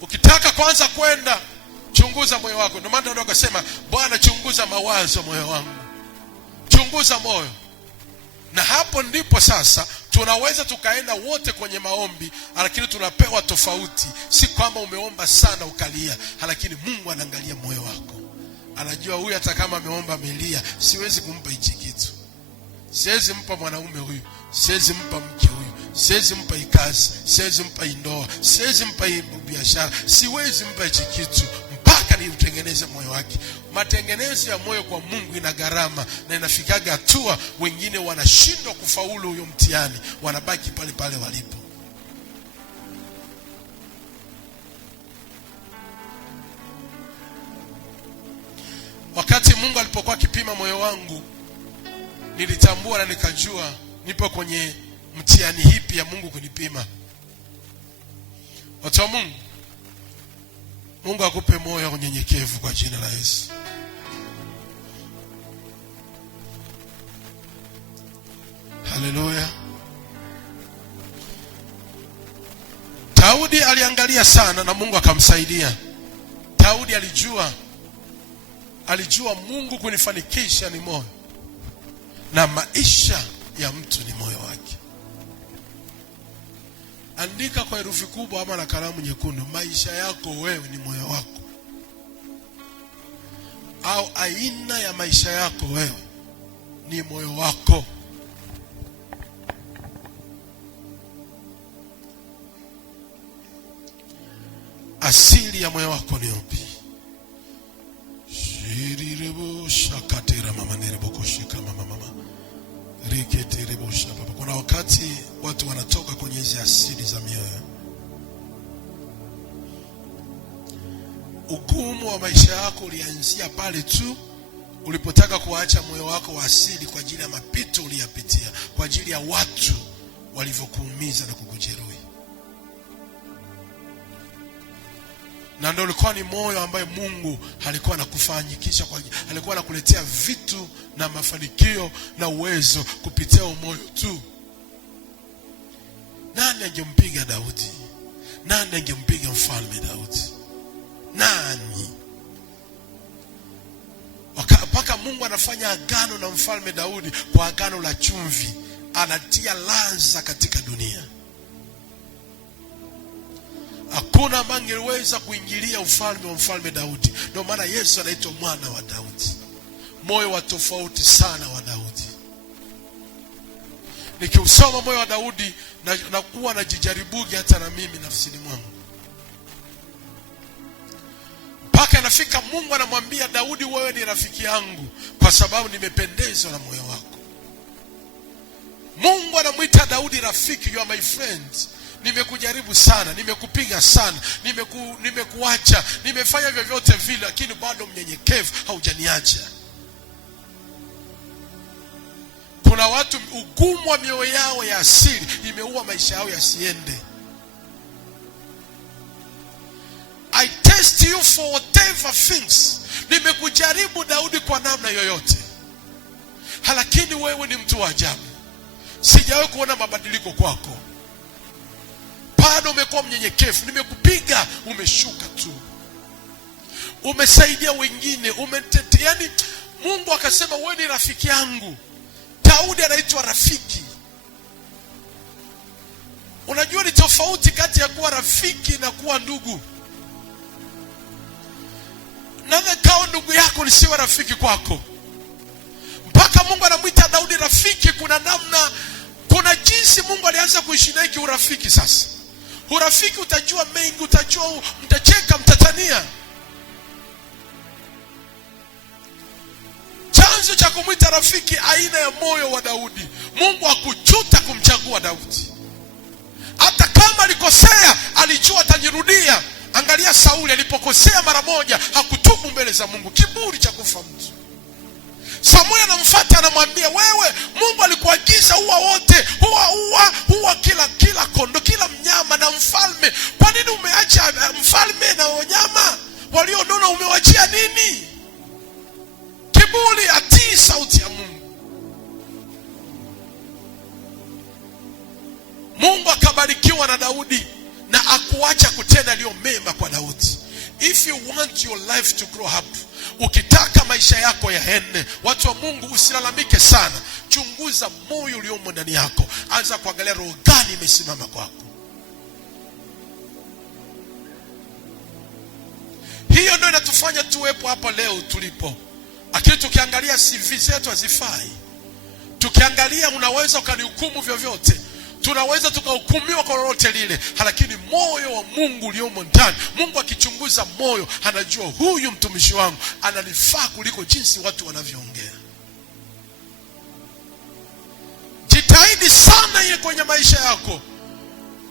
Ukitaka kwanza kwenda, chunguza moyo wako. Ndio maana ndio akasema, Bwana chunguza mawazo moyo wangu. Chunguza moyo. Na hapo ndipo sasa tunaweza tukaenda wote kwenye maombi, lakini tunapewa tofauti. Si kwamba umeomba sana ukalia, lakini Mungu anaangalia moyo wako. Anajua huyu hata kama ameomba amelia, siwezi kumpa hichi kitu. Siwezi mpa mwanaume huyu, siwezi mpa mke huyu, siwezi mpa ikazi, siwezi mpa ndoa, siwezi mpa biashara, siwezi mpa hichi kitu mpaka niutengeneze moyo wake. Matengenezo ya moyo kwa Mungu ina gharama, na inafikaga hatua wengine wanashindwa kufaulu huyo mtihani, wanabaki pale pale walipo. Wakati Mungu alipokuwa akipima moyo wangu, nilitambua na nikajua nipo kwenye mtihani hipi ya Mungu kunipima. Watu wa Mungu, Mungu akupe moyo wa unyenyekevu kwa jina la Yesu. Haleluya. Daudi aliangalia sana na Mungu akamsaidia. Daudi alijua Mungu kunifanikisha ni moyo, na maisha ya mtu ni moyo wake. Andika kwa herufi kubwa ama na kalamu nyekundu, maisha yako wewe ni moyo wako. Au aina ya maisha yako wewe ni moyo wako. Asili ya moyo wako ni upi? Shirirebo shakatera mama nerebo koshika mama riketerebo shaba. Kuna wakati watu wanatoka kwenye hizo asili za mioyo. Ugumu wa maisha yako ulianzia pale tu ulipotaka kuacha moyo wako wa asili kwa ajili ya mapito uliyapitia, kwa ajili ya watu walivyokuumiza na kukujeruhi. Na ndio ulikuwa ni moyo ambaye Mungu alikuwa anakufanyikisha, alikuwa anakuletea vitu na mafanikio na uwezo kupitia moyo tu. Nani angempiga Daudi? Nani angempiga mfalme Daudi? Nani? Mpaka Mungu anafanya agano na mfalme Daudi kwa agano la chumvi, anatia ladha katika dunia. Hakuna mangeweza kuingilia ufalme wa mfalme Daudi. Ndio maana Yesu anaitwa mwana wa Daudi. Moyo wa tofauti sana wa Daudi. Nikiusoma moyo wa Daudi na kuwa najijaribugi hata na mimi nafsini mwangu. Mpaka nafika Mungu anamwambia Daudi, wewe ni rafiki yangu kwa sababu nimependezwa na moyo wako. Mungu anamuita Daudi rafiki, you are my friend. Nimekujaribu sana, nimekupiga sana, nimekuacha, nimefanya vyovyote vile, lakini bado mnyenyekevu haujaniacha. Kuna watu ugumu wa mioyo yao ya asili imeua maisha yao yasiende. I test you for whatever things. Nimekujaribu Daudi kwa namna yoyote, lakini wewe ni mtu wa ajabu. Sijawahi kuona mabadiliko kwako. Bado umekuwa mnyenyekevu. Nimekupiga, umeshuka tu. Umesaidia wengine, umetetea. Yani Mungu akasema wewe ni rafiki yangu. Daudi anaitwa rafiki. Unajua ni tofauti kati ya kuwa rafiki na kuwa ndugu. Naweza kawa ndugu yako nisiwe rafiki kwako. Mpaka Mungu anamuita Daudi rafiki. Kuna jinsi Mungu alianza kuishi naye kiurafiki. Sasa urafiki utajua mengi, utajua, mtacheka, mtatania. Chanzo cha kumuita rafiki aina ya moyo wa Daudi. Mungu hakujuta kumchagua Daudi. Hata kama alikosea, alijua atajirudia. Angalia Sauli alipokosea mara moja, hakutubu mbele za Mungu. Kiburi cha kufa mtu. Samuel anamfuata, anamwambia wewe, Mungu alikuagiza uwa wote, uwa kila kondo, kila mnyama na mfalme. Kwa nini umeacha mfalme na wanyama walionona? Umewachia nini? Kiburi, atii sauti ya Mungu. Mungu akabarikiwa na Daudi na akuacha kutenda yaliyo mema kwa Daudi. If you want your life to grow up, ukitaka maisha yako yaende, watu wa Mungu, usilalamike sana. Chunguza moyo uliomo ndani yako. Anza kuangalia roho gani imesimama kwako. Hiyo ndio inatufanya tuwepo hapa leo tulipo. Lakini tukiangalia CV zetu hazifai. Tukiangalia unaweza ukanihukumu vyovyote. Tunaweza tukahukumiwa kwa lolote lile, lakini moyo wa Mungu uliomo ndani, Mungu akichunguza moyo, anajua huyu mtumishi wangu analifaa kuliko jinsi watu wanavyoongea. Jitahidi sana ile kwenye maisha yako.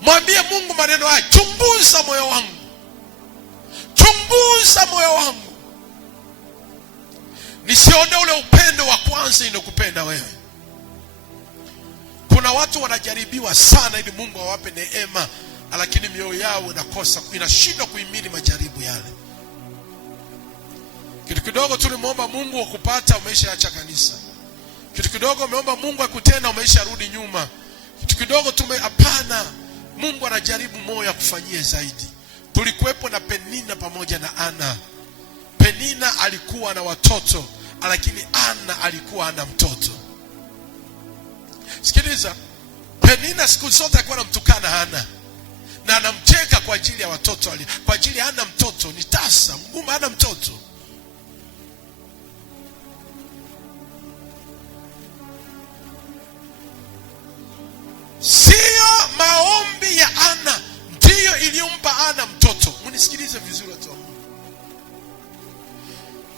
Mwambie Mungu maneno haya: chunguza moyo wangu. Chunguza moyo wangu. Nisione ule upendo wa kwanza inakupenda wewe. Kuna watu wanajaribiwa sana ili Mungu awape neema, lakini mioyo yao inashindwa kuhimili majaribu yale. Kitu kidogo tulimuomba Mungu akupata, umeshaacha kanisa. Kitu kidogo umeomba Mungu akutenda, umesharudi nyuma. Kitu kidogo hapana. Mungu anajaribu moyo akufanyie zaidi. Tulikuwepo na Penina pamoja na Ana. Penina alikuwa na watoto, lakini Ana alikuwa hana mtoto. Sikiliza, Penina siku zote alikuwa anamtukana Hana na anamcheka kwa ajili ya watoto kwa ajili hana mtoto. Ni tasa mgumu, hana mtoto. Sio maombi ya Ana ndiyo iliyompa Ana mtoto. Mnisikilize vizuri watu.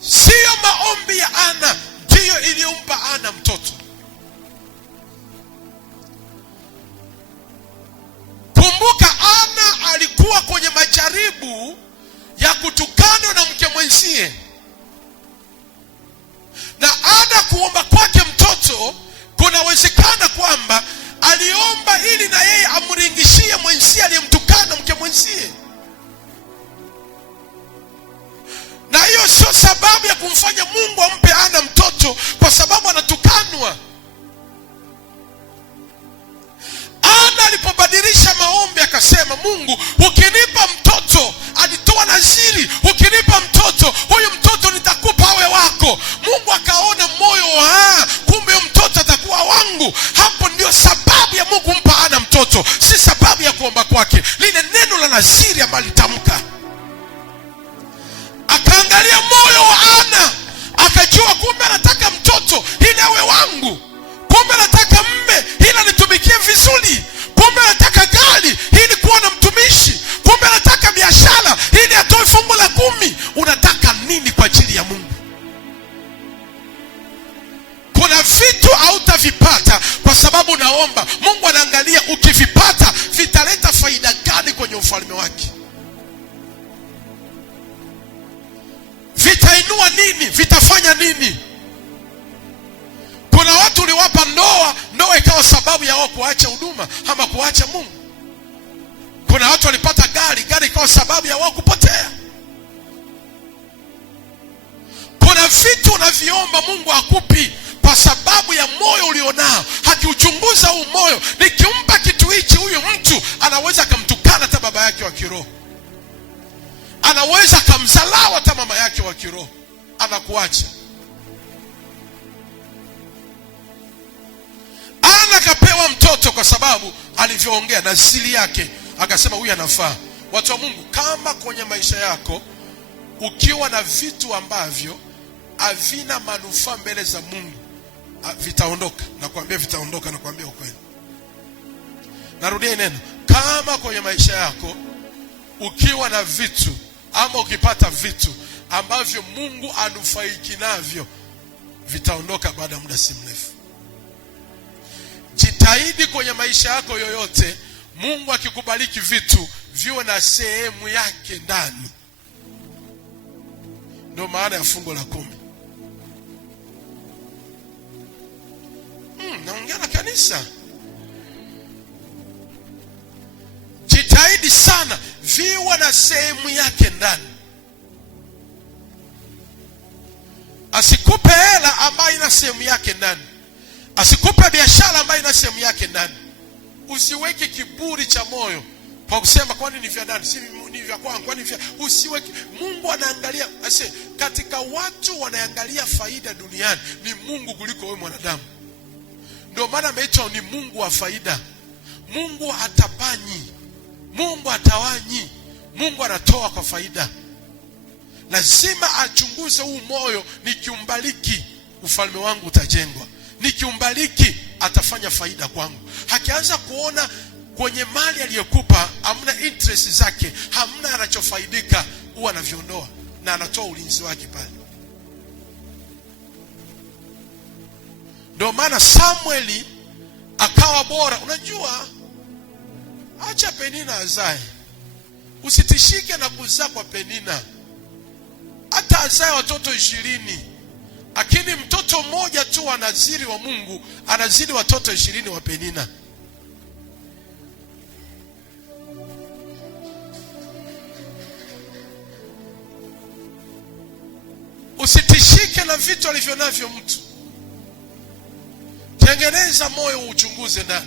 Sio maombi ya Ana ndiyo iliyompa Ana mtoto. Kumbuka, Ana alikuwa kwenye majaribu ya kutukanwa na mke mwenzie. Na Ana kuomba kwake mtoto, kunawezekana kwamba aliomba ili na yeye amringishie mwenzie aliyemtukana mke mwenzie. Na hiyo sio sababu ya kumfanya Mungu ampe Ana mtoto kwa sababu anatukanwa. Ana alipobadilisha maombi akasema, Mungu ukinipa mtoto, alitoa naziri, ukinipa mtoto, huyu mtoto nitakupa awe wako. Mungu akaona moyo, kumbe mtoto atakuwa wangu. Hapo ndio sababu ya Mungu kumpa Ana mtoto, si sababu ya kuomba kwake. Lile neno la naziri ambalo litamka. Akaangalia moyo wa Ana, akajua kumbe anataka mtoto ili awe wangu. Kumbe anataka mme ili anitumikie vizuri. Kumbe anataka gari ili kuwa na mtumishi. Kumbe anataka biashara ili atoe fungu la 10. Unataka nini kwa ajili ya Mungu? Kuna vitu hautavipata kwa sababu naomba. Mungu anaangalia ukivipata vitaleta faida gani kwenye ufalme wake. Vitainua nini? Vitafanya nini? Kuna watu uliwapa ndoa ikawa sababu ya wao kuacha huduma ama kuacha Mungu. Kuna watu walipata gari ikawa sababu ya wao kupotea. Kuna vitu unaviomba Mungu akupi kwa sababu ya moyo ulionao. Hakiuchunguza huu moyo, nikimpa kitu hichi huyu mtu anaweza kumtukana hata baba yake wa kiroho, anaweza kumdharau hata mama yake wa kiroho, anakuacha. Ana kapewa mtoto kwa sababu alivyoongea na siri yake, akasema huyu anafaa. Watu wa Mungu, kama kwenye maisha yako ukiwa na vitu ambavyo havina manufaa mbele za Mungu, vitaondoka. Nakwambia vitaondoka, nakwambia ukweli. Narudia neno, kama kwenye maisha yako ukiwa na vitu ama ukipata vitu ambavyo Mungu anufaiki navyo, vitaondoka baada ya muda si mrefu. Jitahidi kwenye maisha yako yoyote, Mungu akikubariki vitu viwe na sehemu yake ndani. Ndio maana ya fungu la 10. Naongea na kanisa. Jitahidi sana viwe na sehemu yake ndani. Asikupe hela ambayo ina sehemu yake ndani. Asikupe biashara ambayo ina sehemu yake ndani. Usiweke kiburi cha moyo kwa kusema kwani ni vya nani, si ni vya kwangu, kwani vya. Usiweke. Mungu anaangalia, katika watu wanaangalia faida duniani ni Mungu kuliko wewe mwanadamu. Ndio maana ameitwa ni Mungu wa faida. Mungu hatapanyi, Mungu hatawanyi, Mungu anatoa kwa faida. Lazima achunguze huu moyo, nikiumbariki ufalme wangu utajengwa, nikiumbariki atafanya faida kwangu. Hakianza kuona kwenye mali aliyokupa hamna interest zake, hamna anachofaidika, huwa anaviondoa na anatoa ulinzi wake pale. Ndio maana Samueli akawa bora. Unajua, acha Penina azae, usitishike na kuzaa kwa Penina. Hata azae watoto 20, lakini mtoto mmoja tu wa naziri wa Mungu anazidi watoto 20 wa Penina. Usitishike na vitu alivyo navyo mtu. Tengeneza moyo, uchunguze ndani.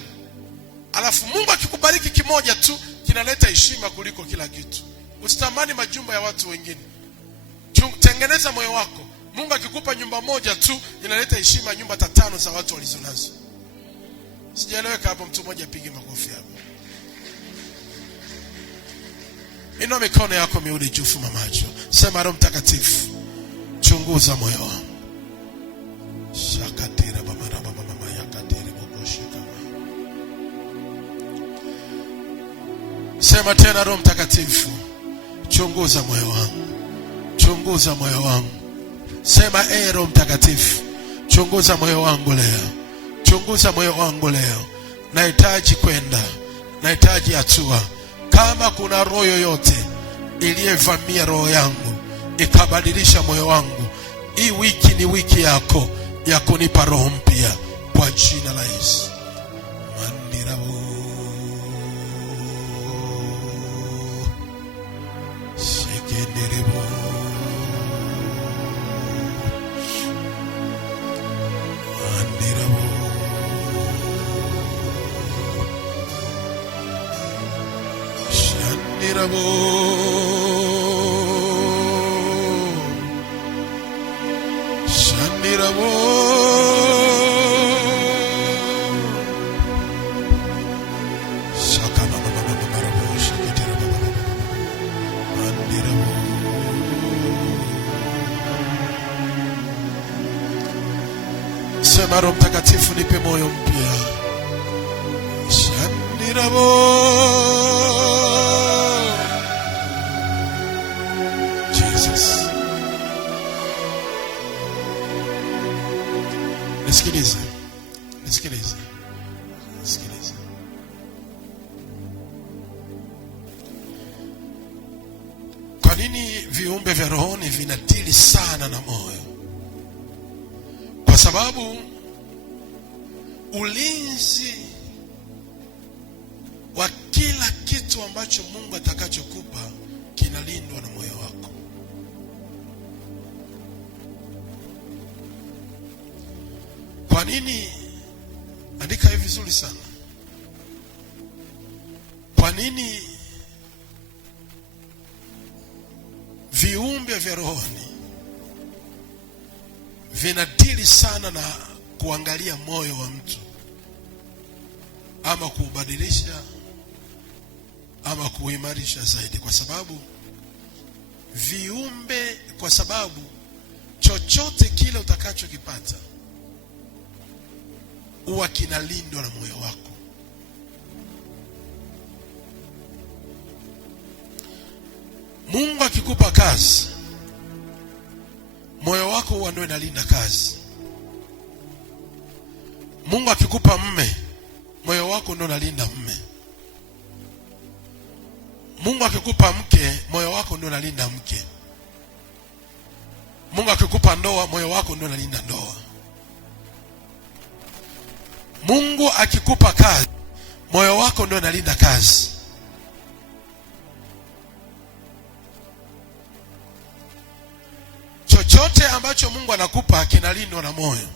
Alafu Mungu akikubariki kimoja tu kinaleta heshima kuliko kila kitu. Usitamani majumba ya watu wengine. Tengeneza moyo wako. Mungu akikupa nyumba moja tu inaleta heshima nyumba 5 za watu walizonazo. Sijaeleweka hapo? Mtu mmoja apige makofi hapo. Inua mikono yako miwili juu, fumba macho. Sema, Roho Mtakatifu, chunguza moyo wangu. Shakatira baba mama yakatiri bogoshika. Sema tena, Roho Mtakatifu, chunguza moyo wangu. Chunguza moyo wangu. Sema, Roho Mtakatifu, chunguza moyo wangu leo. Chunguza moyo wangu leo. Nahitaji kwenda, nahitaji hatua. Kama kuna roho yoyote iliyevamia roho yangu ikabadilisha moyo wangu, hii wiki ni wiki yako ya kunipa roho mpya kwa jina la Yesu. Mandirabo shekenderebo mandirabo shandirabo shandirabo. Sema, Roho Mtakatifu, nipe moyo mpya. Shandirabo. Jesus. Nisikilize. Nisikilize. Nisikilize. Kwa nini viumbe vya rohoni vinadili sana na moyo? Kwa sababu ulinzi wa kila kitu ambacho Mungu atakachokupa kinalindwa na moyo wako. Kwa nini? Andika hivi vizuri sana. Kwa nini viumbe vya rohoni vinadili sana na kuangalia moyo wa mtu, ama kuubadilisha ama kuimarisha zaidi? Kwa sababu chochote kile utakachokipata huwa kinalindwa na moyo wako. Mungu akikupa kazi, moyo wako huwa ndio inalinda kazi. Mungu akikupa mme, moyo wako ndio unalinda mme. Mungu akikupa mke, moyo wako ndio unalinda mke. Mungu akikupa ndoa, moyo wako ndio unalinda ndoa. Mungu akikupa kazi, moyo wako ndio unalinda kazi. Chochote ambacho Mungu anakupa kinalindwa na moyo.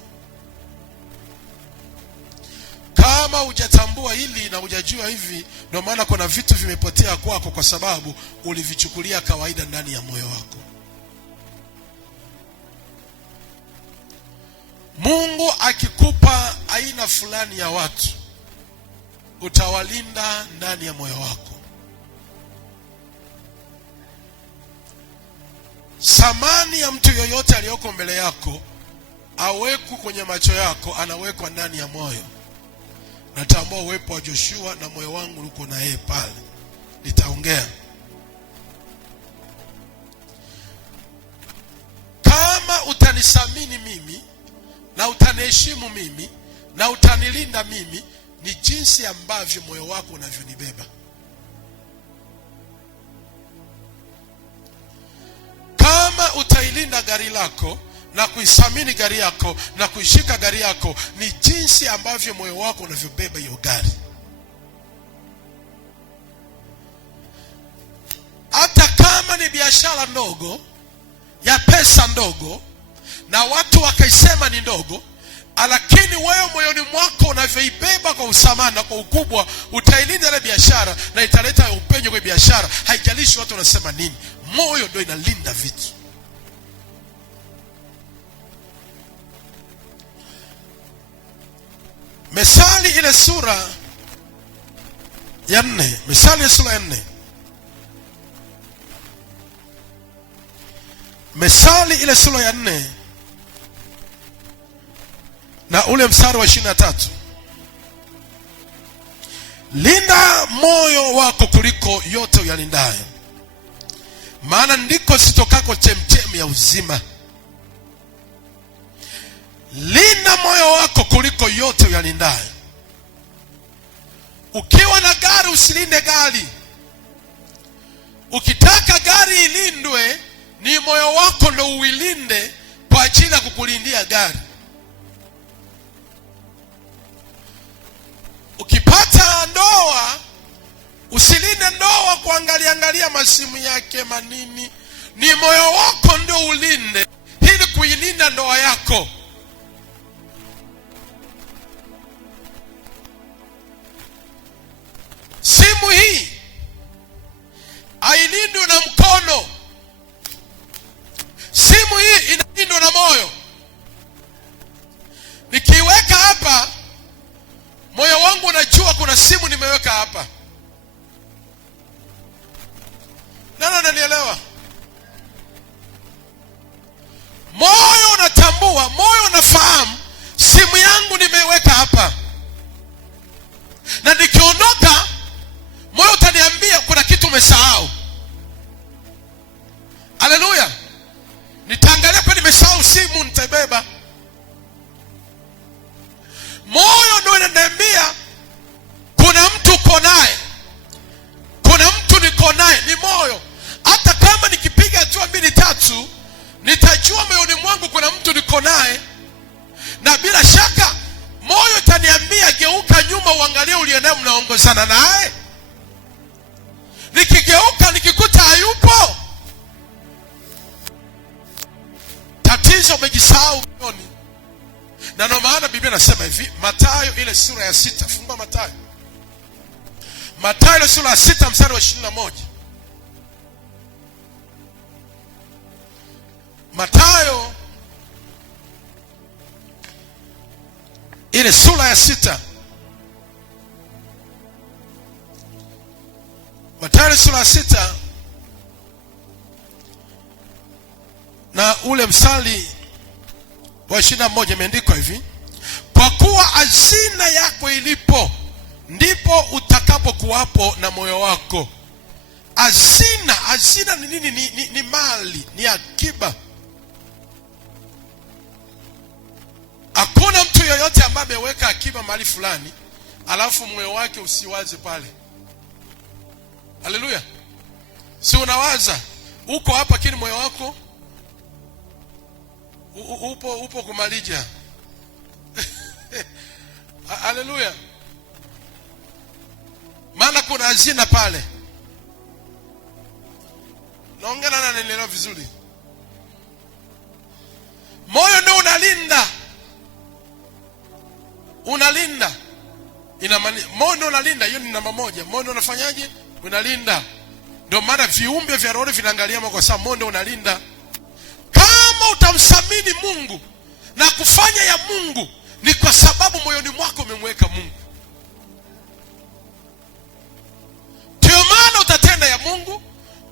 Kama hujatambua hili na hujajua hivi, ndio maana kuna vitu vimepotea kwako, kwa sababu ulivichukulia kawaida ndani ya moyo wako. Mungu akikupa aina fulani ya watu, utawalinda ndani ya moyo wako. Samani ya mtu yoyote aliyoko mbele yako awekwe kwenye macho yako, anawekwa ndani ya moyo. Natambua uwepo wa Joshua na moyo wangu uko na yeye pale. Nitaongea. Kama utanisamini mimi na utaniheshimu mimi na utanilinda mimi, ni jinsi ambavyo moyo wako unavyonibeba. Kama utailinda gari lako na kuisamini gari yako na kuishika gari yako, ni jinsi ambavyo moyo wako unavyobeba hiyo gari. Hata kama ni biashara ndogo ya pesa ndogo na watu wakaisema ni ndogo, lakini wewe moyoni mwako unavyoibeba kwa usamani na kwa ukubwa, utailinda ile biashara na italeta upenyo kwa biashara. Haijalishi watu wanasema nini, moyo ndio inalinda vitu. Methali ile sura ya 4, Methali ile sura ya 4, Methali ile sura ya 4 na ule mstari wa 23. Linda moyo wako kuliko yote uyalindayo, maana ndiko zitokako chemchemi ya uzima. Linda moyo wako kuliko yote uyalindayo. Ukiwa na gari, usilinde gari. Ukitaka gari ilindwe, ni moyo wako ndio uilinde kwa ajili ya kukulindia gari. Ukipata ndoa, usilinde ndoa kuangalia masimu yake manini. Ni moyo wako ndio ulinde ili kuilinda ndoa yako. Simu hii hailindwi na mkono. Simu hii inalindwa na moyo. Nikiweka hapa, moyo wangu unajua kuna simu nimeweka hapa. Nani ananielewa? Moyo unatambua, moyo unafahamu simu yangu nimeweka hapa. Na nikiondoka, moyo utaniambia kuna kitu umesahau. Haleluya. Nitaangalia kwa nimesahau simu, nitaibeba. Moyo ndio unaniambia kuna mtu uko naye. Kuna mtu niko naye, ni moyo. Hata kama nikipiga hatua 2 3, nitajua moyoni mwangu kuna mtu niko naye. Na bila shaka moyo utaniambia niangalie uliye mnaongozana naye. Nikigeuka nikikuta hayupo, tatizo umejisahau moyoni. Na ndio maana Biblia inasema hivi, Mathayo ile sura ya 6, fungua Mathayo. Mathayo ile sura ya 6 mstari wa 21. Mathayo ile sura ya 6. Mathayo sura ya 6 na ule mstari wa 21 imeandikwa hivi: kwa kuwa hazina yako ilipo ndipo utakapokuwapo na moyo wako. Hazina ni nini? Ni mali, ni akiba. Hakuna mtu yoyote ambaye ameweka akiba mahali fulani alafu moyo wake usiwaze pale. Haleluya. Si unawaza uko hapa lakini moyo wako upo kumalija. Haleluya. Maana kuna hazina pale. Naongea na nanielewa vizuri. Moyo ndio unalinda. Moyo ndio unalinda, hiyo ni namba moja. Moyo ndio unafanyaje? Unalinda. Ndio maana viumbe vya roho vinaangalia kwa sababu moyo ndio unalinda. Kama utamsamini Mungu na kufanya ya Mungu, ni kwa sababu moyoni mwako umemweka Mungu. Ndio maana utatenda ya Mungu,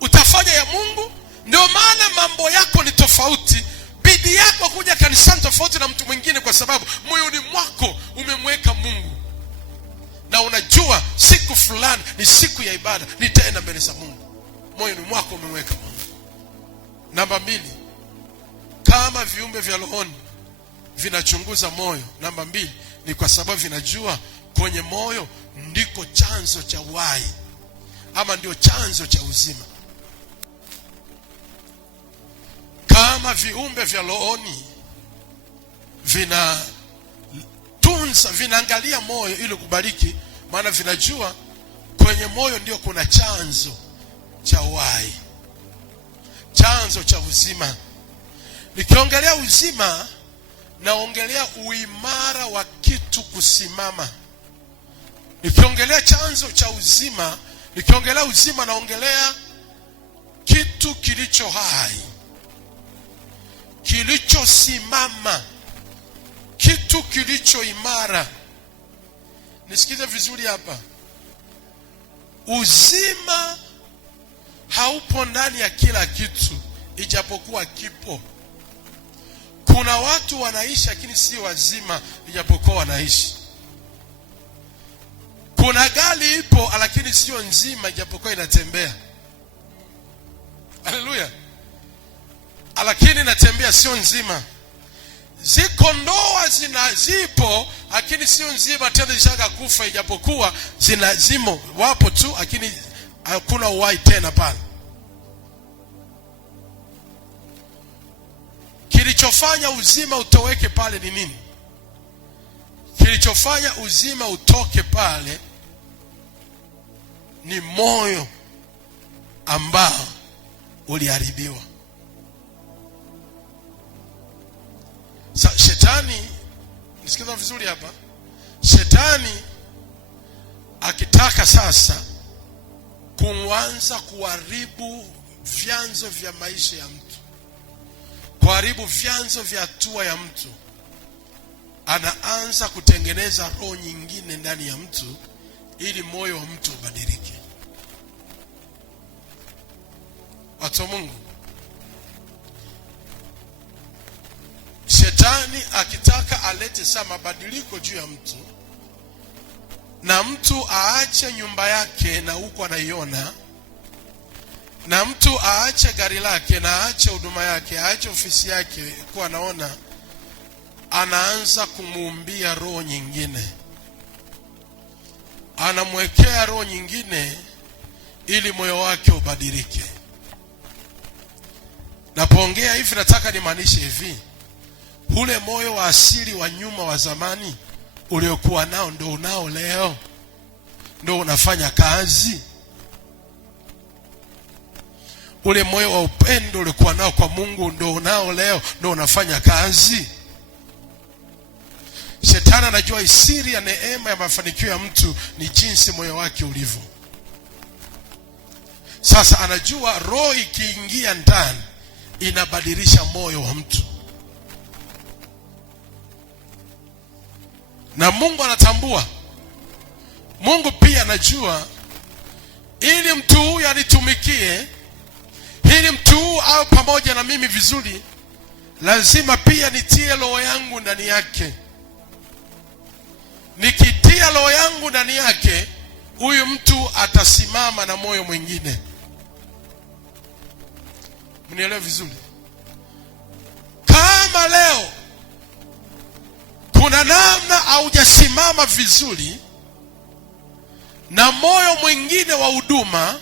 utafanya ya Mungu. Ndio maana mambo yako ni tofauti, bidii yako kuja kanisani tofauti na mtu mwingine, kwa sababu moyoni mwako umemweka Mungu. Na unajua siku fulani ni siku ya ibada, nitaenda mbele za Mungu. Moyoni mwako umemweka Mungu. Namba 2, kama viumbe vya rohoni vinachunguza moyo, namba 2 ni kwa sababu vinajua kwenye moyo ndiko chanzo cha uhai, ama ndio chanzo cha uzima. Kama viumbe vya rohoni vinaangalia moyo ili kubariki, maana vinajua kwenye moyo ndio kuna chanzo cha uhai, chanzo cha uzima. Nikiongelea uzima, naongelea uimara wa kitu kusimama. Nikiongelea chanzo cha uzima, nikiongelea uzima, naongelea kitu kilicho hai, kilichosimama, kitu kilicho imara. Nisikize vizuri hapa. Uzima haupo ndani ya kila kitu, ijapokuwa kipo. Kuna watu wanaishi lakini si wazima, ijapokuwa wanaishi. Kuna gari ipo lakini sio nzima, ijapokuwa inatembea. Haleluya. Lakini inatembea, sio nzima. Ziko ndoa zipo lakini sio nzima, tena zishaka kufa, ijapokuwa zimo, wapo tu lakini hakuna uhai tena pale. Kilichofanya uzima utoweke pale ni nini? Kilichofanya uzima utoke pale ni moyo ambao uliharibiwa. Shetani, nisikiza vizuri hapa. Shetani akitaka sasa kuanza kuharibu vyanzo vya maisha ya mtu, kuharibu vyanzo vya hatua ya mtu, anaanza kutengeneza roho nyingine ndani ya mtu ili moyo wa mtu ubadilike. Watu wa Mungu, Shetani akitaka alete saa mabadiliko juu ya mtu, na mtu aache nyumba yake na huko anaiona, na mtu aache gari lake na aache huduma yake, aache ofisi yake kwa anaona, anaanza kumuumbia roho nyingine, anamwekea roho nyingine ili moyo wake ubadilike. Napoongea hivi nataka nimaanishe hivi: ule moyo wa asili wa nyuma wa zamani uliokuwa nao ndio unao leo, ndio unafanya kazi? Ule moyo wa upendo ulikuwa nao kwa Mungu ndio unao leo, ndio unafanya kazi? Shetani anajua siri ya neema ya mafanikio ya mtu ni jinsi moyo wake ulivyo. Sasa anajua roho ikiingia ndani inabadilisha moyo wa mtu, na Mungu anatambua. Mungu pia anajua ili mtu huyu anitumikie, ili mtu huyu awe pamoja na mimi vizuri, lazima pia nitie roho yangu ndani yake. Nikitia roho yangu ndani yake, huyu mtu atasimama na moyo mwingine. Mnielewe vizuri? Kama leo kuna namna haujasimama vizuri na moyo mwingine wa huduma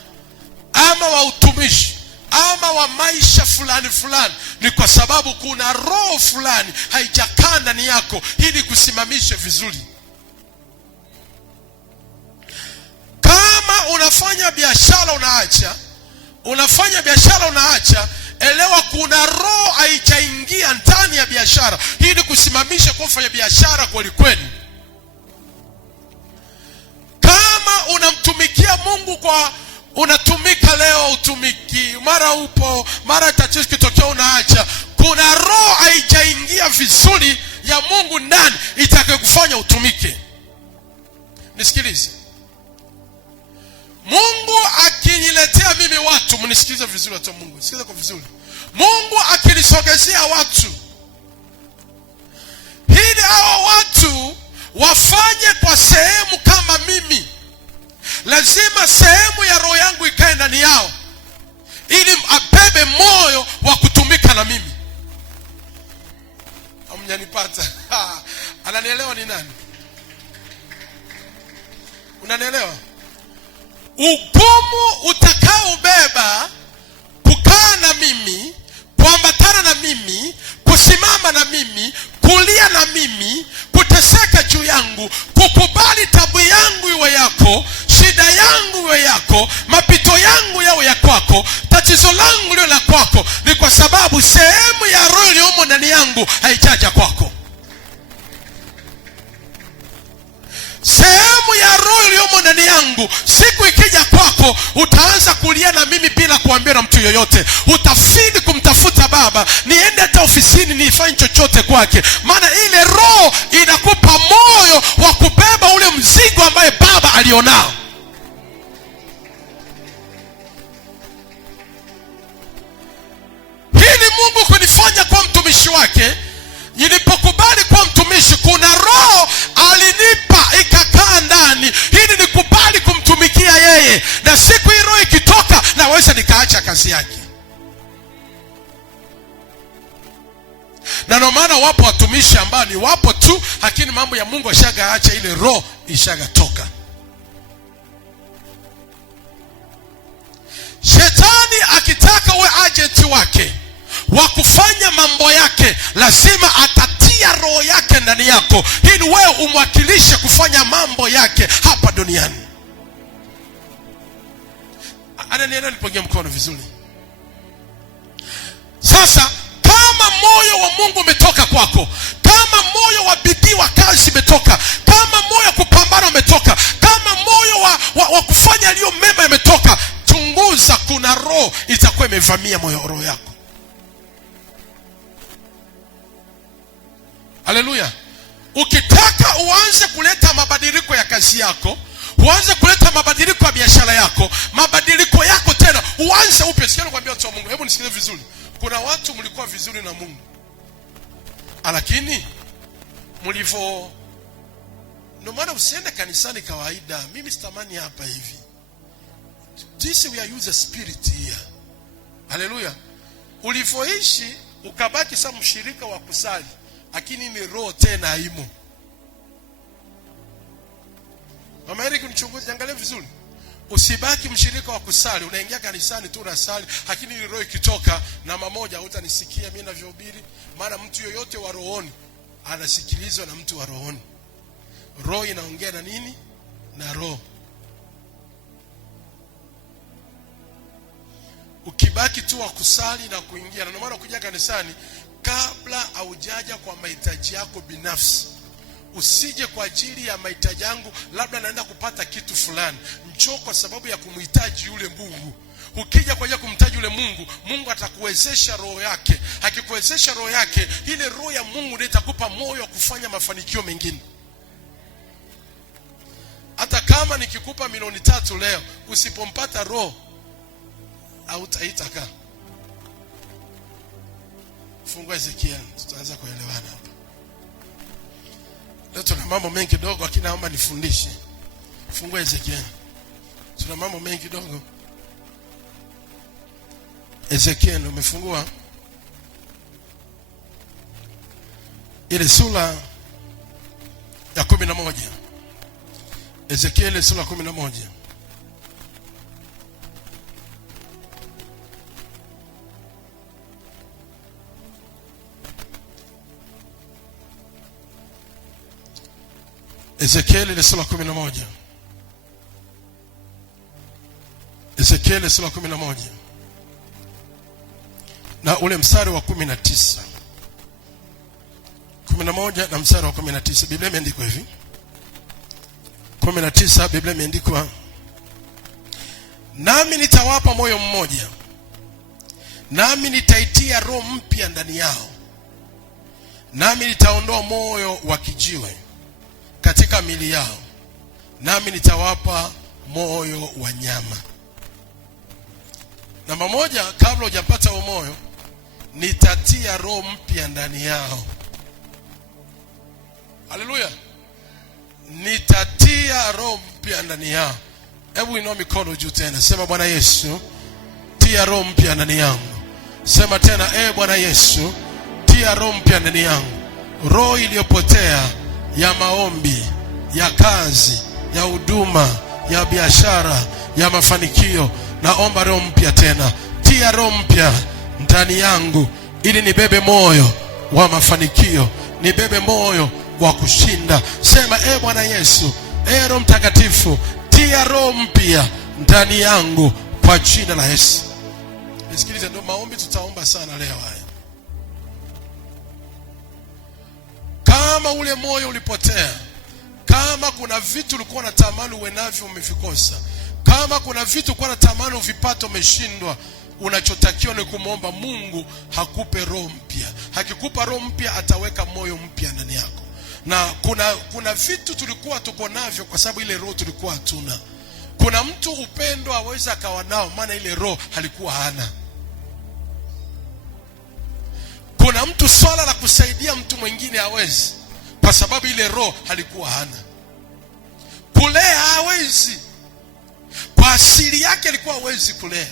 ama wa utumishi ama wa maisha fulani fulani, ni kwa sababu kuna roho fulani haijakaa ndani yako ili kusimamisha vizuri. Kama unafanya biashara unaacha, elewa kuna roho haijaingia ndani ya biashara ili kusimamisha kufanya biashara kweli kweli. Kama unamtumikia Mungu unatumika leo, utumiki, mara upo, mara tatizo kitokea unaacha, kuna roho haijaingia vizuri ya Mungu ndani itakayokufanya utumike. Nisikilize. Mungu akiniletea mimi watu, mnisikilize vizuri watu wa Mungu, sikiliza kwa vizuri. Mungu akinisogezea watu, ili hao watu wafanye kwa sehemu kama mimi, lazima sehemu ya roho yangu ikae ndani yao ili abebe moyo wa kutumika na mimi. Hamjanipata? Ananielewa ni nani? Unanielewa? Ugumu utakaobeba kukaa na mimi, kuambatana na mimi, kusimama na mimi, kulia na mimi, kuteseka juu yangu, kukubali tabu yangu iwe yako, shida yangu iwe yako, mapito yangu yawe ya kwako, tatizo langu liwe la kwako, ni kwa sababu sehemu ya roho iliyomo ndani yangu haijaja kwako. Sehemu ya roho iliyomo ndani yangu siku ikija kwako, utaanza kulia na mimi bila kuambia na mtu yoyote. Utafidi kumtafuta Baba, niende hata ofisini nifanye chochote kwake, maana ile roho inakupa moyo wa kubeba ule mzigo ambaye Baba alionao. Hili Mungu kunifanya kwa mtumishi wake. Nilipokubali kwa mtumishi, kuna roho alinipa ikakaa ndani ili nikubali kumtumikia yeye, na siku hii roho ikitoka naweza nikaacha kazi yake. Na ndio maana wapo watumishi ambao ni wapo tu, lakini mambo ya Mungu ashagaacha, ile roho ishagatoka. Shetani akitaka uwe agent wake wa kufanya mambo yake, lazima atatia roho yake ndani yako ili wewe umwakilishe kufanya mambo yake hapa duniani. Ananielewa? Nipungie mkono vizuri. Sasa kama moyo wa Mungu umetoka kwako, kama moyo wa bidii wa kazi umetoka, kama moyo wa kupambana umetoka, kama moyo wa kufanya yaliyo mema umetoka, chunguza, kuna roho itakuwa imevamia roho yako. Haleluya. Ukitaka uanze kuleta mabadiliko ya kazi yako, uanze kuleta mabadiliko ya biashara yako, mabadiliko yako tena, uanze upya. Sikia nikwambia watu wa Mungu, hebu nisikilize vizuri. Kuna watu mlikuwa vizuri na Mungu, lakini ndio maana usiende kanisani kawaida. Mimi sitamani hapa hivi. This we are use the spirit here. Haleluya. Ulivoishi ukabaki sasa mshirika wa kusali, lakini ni roho tena haimo. Mama Eric, nichunguze, angalia vizuri. Usibaki mshirika wa kusali, unaingia kanisani tu unasali, lakini ni roho ikitoka na mamoja hutanisikia mimi ninavyohubiri, maana mtu yoyote wa rohoni anasikilizwa na mtu wa rohoni. Roho inaongea na nini? Na roho. ukibaki tu wa kusali na kuingia. Na ndio maana ukija kanisani, kabla haujaja kwa mahitaji yako binafsi, usije kwa ajili ya mahitaji yangu, labda naenda kupata kitu fulani. Njoo kwa sababu ya kumhitaji yule Mungu. Ukija kwa ajili ya kumhitaji yule Mungu, Mungu atakuwezesha roho yake. Akikuwezesha roho yake, ile roho ya Mungu ndiyo itakupa moyo wa kufanya mafanikio mengine. Hata kama nikikupa milioni 3 leo, usipompata roho hautaitaka. Fungua Ezekiel, tutaanza kuelewana hapa. Leo tuna mambo mengi kidogo, lakini naomba nifundishe. Fungua Ezekiel. Tuna mambo mengi kidogo. Ezekiel, umefungua ile sura ya 11. Ezekiel sura ya 11. Ezekiel sura ya 11. Ezekiel sura ya 11. Na ule mstari wa 19. 11 na mstari wa 19. Biblia imeandikwa hivi. 19 Biblia imeandikwa, nami nitawapa moyo mmoja, nami nitaitia roho mpya ndani yao, nami nitaondoa moyo wa kijiwe katika miili yao, nami nitawapa moyo wa nyama. Namba moja, kabla hujapata huo moyo, nitatia roho mpya ndani yao. Haleluya. Nitatia roho mpya ndani yao. Hebu inua mikono juu tena. Sema, Bwana Yesu, tia roho mpya ndani yangu. Sema tena, Bwana Yesu, tia roho mpya ndani yangu. Roho iliyopotea ya maombi, ya kazi, ya huduma, ya biashara, ya mafanikio, naomba roho mpya tena. Tia roho mpya ndani yangu ili nibebe moyo wa mafanikio, nibebe moyo wa kushinda. Sema, Bwana Yesu, Roho Mtakatifu, tia roho mpya ndani yangu kwa jina la Yesu. Nisikilize, ndio maombi tutaomba sana leo haya. Kama ule moyo ulipotea, kama kuna vitu ulikuwa unatamani uwe navyo umevikosa, kama kuna vitu ulikuwa unatamani uvipate umeshindwa, unachotakiwa ni kumwomba Mungu hakupe roho mpya. Hakikupa roho mpya, ataweka moyo mpya ndani yako. Na kuna vitu tulikuwa tuko navyo kwa sababu ile roho tulikuwa hatuna. Kuna mtu upendo hawezi akawa nao maana ile roho halikuwa hana. Kuna mtu swala la kusaidia mtu mwingine hawezi kwa sababu ile roho halikuwa hana. Kulea hawezi, kwa asili yake alikuwa hawezi kulea.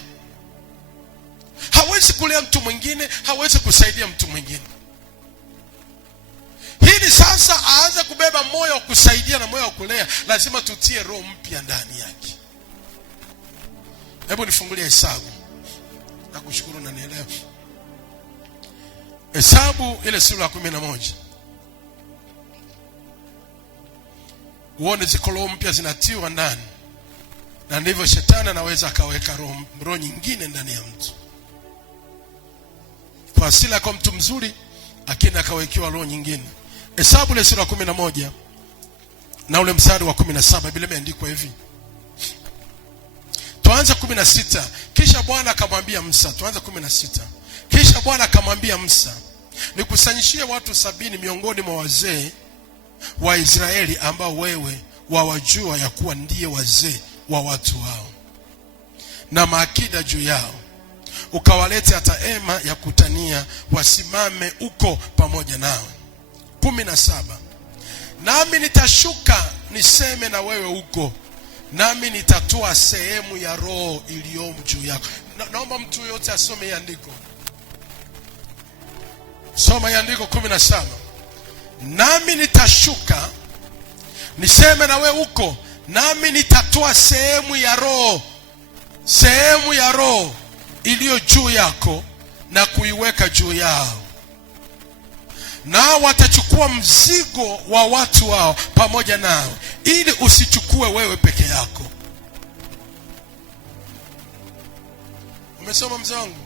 Hawezi kulea mtu mwingine, hawezi kusaidia mtu mwingine. Hili sasa aanze kubeba moyo wa kusaidia na moyo wa kulea, lazima tutie roho mpya ndani yake. Hebu nifungulie Hesabu. Nakushukuru na nielewa. Hesabu ile sura ya 11. Uone ziko roho mpya zinatiwa ndani. Na ndivyo shetani anaweza akaweka roho nyingine ndani ya mtu. Kwa asili kwa mtu mzuri, lakini akawekewa roho nyingine. Hesabu ile sura ya 11 na ule mstari wa 17, Biblia imeandikwa hivi. Tuanze 16. Kisha Bwana akamwambia Musa, tuanze 16. Kisha Bwana akamwambia Musa, nikusanyishie watu 70 miongoni mwa wazee wa Israeli ambao wewe wawajua ya kuwa ndiye wazee wa watu wao, na maakida juu yao. Ukawalete hata hema ya kutania, wasimame uko pamoja nao. 17. Nami nitashuka niseme na wewe huko, nami nitatoa sehemu ya roho iliyo juu yako. Naomba mtu yote asome andiko. Soma andiko 17. Nami nitashuka niseme na wewe huko, nami nitatoa sehemu ya roho iliyo juu yako na kuiweka juu yao. Nao watachukua mzigo wa watu wao pamoja nao, ili usichukue wewe peke yako. Umesoma mzee wangu?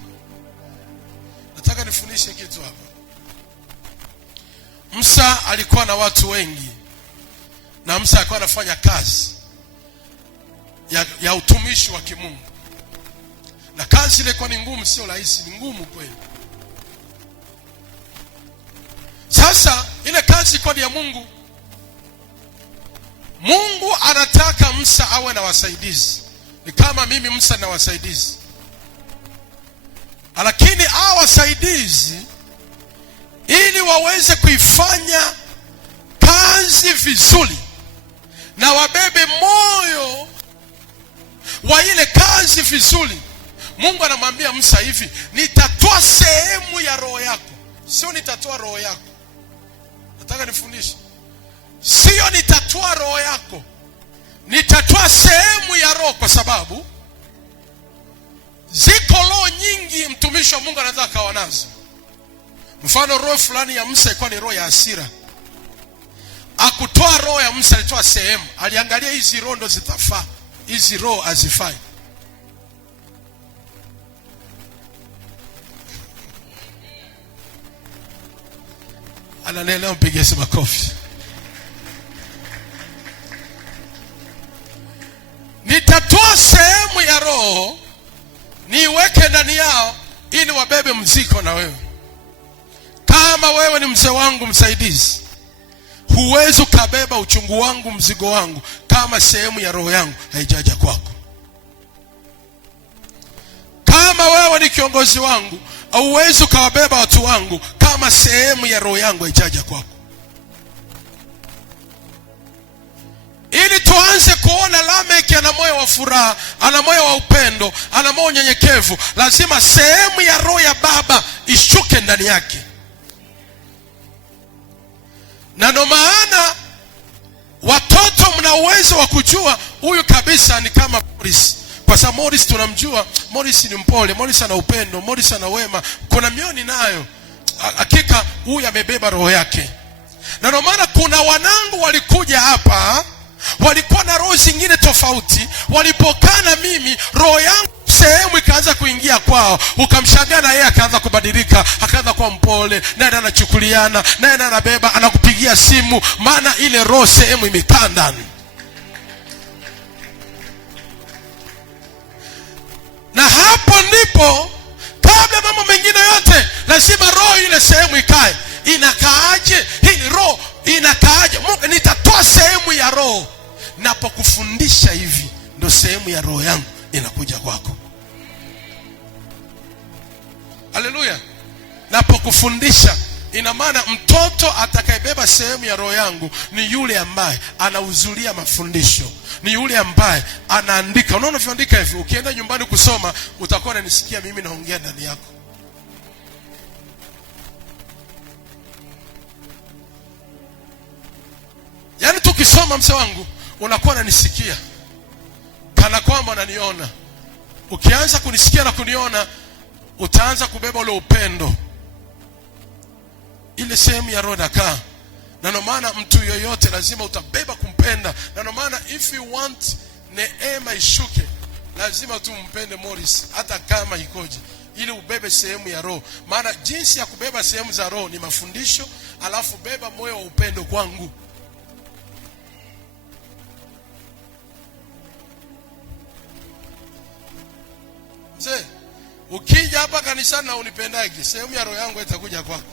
Nataka nifundishe kitu hapa. Musa alikuwa na watu wengi, na Musa alikuwa anafanya kazi ya utumishi wa kimungu, na kazi ile ilikuwa ni ngumu, sio rahisi, ni ngumu kweli. Sasa ile kazi ilikuwa ni ya Mungu. Mungu anataka Musa awe na wasaidizi. Ni kama mimi Musa na wasaidizi, lakini hao wasaidizi ili waweze kuifanya kazi vizuri na wabebe moyo wa ile kazi vizuri, Mungu anamwambia Musa hivi, nitatoa sehemu ya roho yako. Sio nitatoa roho yako. Nataka nifundishe. Sio nitatoa roho yako, nitatoa sehemu ya roho, kwa sababu ziko roho nyingi mtumishi wa Mungu anaweza kawa nazo. Mfano, roho fulani ya Musa ilikuwa ni roho ya hasira. Akutoa roho ya Musa, alitoa sehemu. Aliangalia hizi roho ndo zitafaa, hizi roho hazifai. Ananena, mpige makofi. Nitatoa sehemu ya roho niweke ndani yao ili wabebe mzigo na wewe. Kama wewe ni mzee wangu msaidizi, huwezi ukabeba uchungu wangu, mzigo wangu, kama sehemu ya roho yangu haijaja kwako. Kama wewe ni kiongozi wangu, huwezi ukawabeba watu wangu kama sehemu ya roho yangu haijaja kwako. Ili tuanze kuona Lameki ana moyo wa furaha, ana moyo wa upendo, ana moyo nyenyekevu, lazima sehemu ya roho ya baba ishuke ndani yake. Na ndio maana watoto mna uwezo wa kujua huyu kabisa ni kama Morris. Kwa sababu Morris tunamjua, Morris ni mpole, Morris ana upendo, Morris ana wema, kuna mioni nayo. Hakika huyu amebeba roho yake. Na ndio maana kuna wanangu walikuja hapa, walikuwa na roho zingine tofauti. Walipokaa na mimi, roho yangu sehemu ikaanza kuingia kwao. Ukamshangaa na yeye akaanza kubadilika, akaanza kuwa mpole, naye anachukuliana, naye anabeba, anakupigia simu, maana ile roho sehemu imekaa ndani. Na hapo ndipo, kabla mambo mengine yote, lazima roho ile sehemu ikae. Inakaaje hili roho? Inakaaje? Mungu, nitatoa sehemu ya roho. Napokufundisha hivi, ndo sehemu ya roho yangu inakuja kwako. Haleluya. Napokufundisha, ina maana mtoto atakayebeba sehemu ya roho yangu ni yule ambaye anahudhuria mafundisho, ni yule ambaye anaandika. Unaona unavyoandika hivi, ukienda nyumbani kusoma utakuwa unanisikia mimi naongea ndani yako. Yaani tukisoma mzee wangu, unakuwa unanisikia kana kwamba unaniona. Ukianza kunisikia na kuniona, utaanza kubeba ule upendo, ile sehemu ya roho inakaa. Na ndio maana mtu yoyote lazima utabeba kumpenda. Na ndio maana if you want neema ishuke, lazima tu mpende Morris hata kama ikoje, ili ubebe sehemu ya roho. Maana jinsi ya kubeba sehemu za roho ni mafundisho, alafu beba moyo wa upendo kwangu. Mzee, ukija hapa kanisani na unipendage, sehemu ya roho yangu itakuja kwako.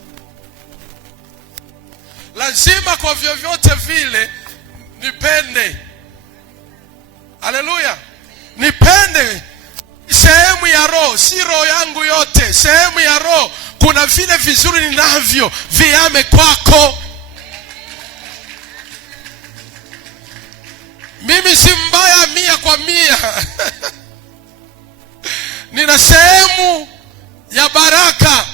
Lazima kwa vyovyote vile nipende. Haleluya. Nipende sehemu ya roho, si roho yangu yote. Sehemu ya roho, kuna vile vizuri ninavyo viame kwako. Mimi si mbaya 100%. Nina sehemu ya baraka.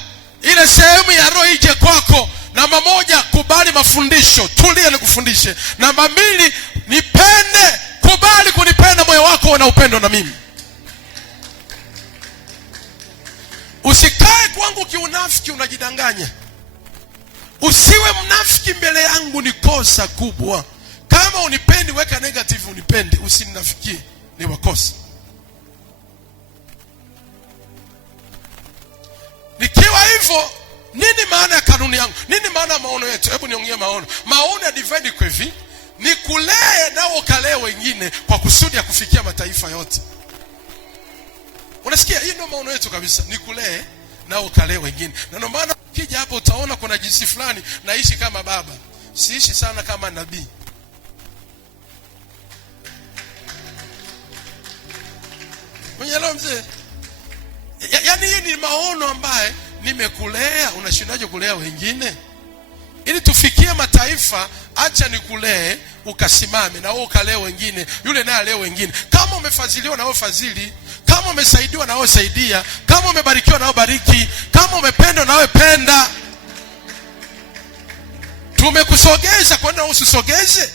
Ile sehemu ya roho ije kwako. Namba 1, kubali mafundisho, tulia nikufundishe. Namba 2, nipende, kubali kunipenda, moyo wako una upendo na mimi. Usikae kwangu kiunafiki, unajidanganya. Usiwe mnafiki mbele yangu, ni kosa kubwa. Kama unipendi, weka negative unipendi, usininafikie, ni makosa. hivyo nini maana ya kanuni yangu? Nini maana ya maono yetu? Hebu niongee maono. Maono ya divine kwa hivi ni kulee nao ukalee wengine kwa kusudi ya kufikia mataifa yote. Unasikia? Hii ndio maono yetu kabisa, ni kulee nao ukalee wengine. Na ndio maana ukija hapo utaona kuna jinsi fulani naishi kama baba, siishi sana kama nabii. Unaelewa mzee? Yaani hii ni maono ambaye nimekulea, unashindaje kulea wengine? Ili tufikie mataifa, acha nikulee ukasimame na wewe ukalee wengine, yule naye alee wengine. Kama umefadhiliwa na wewe fadhili, kama umesaidiwa na wewe saidia, kama umebarikiwa na wewe bariki, kama umependwa na wewe penda. Tumekusogeza, kwa nini usisogeze?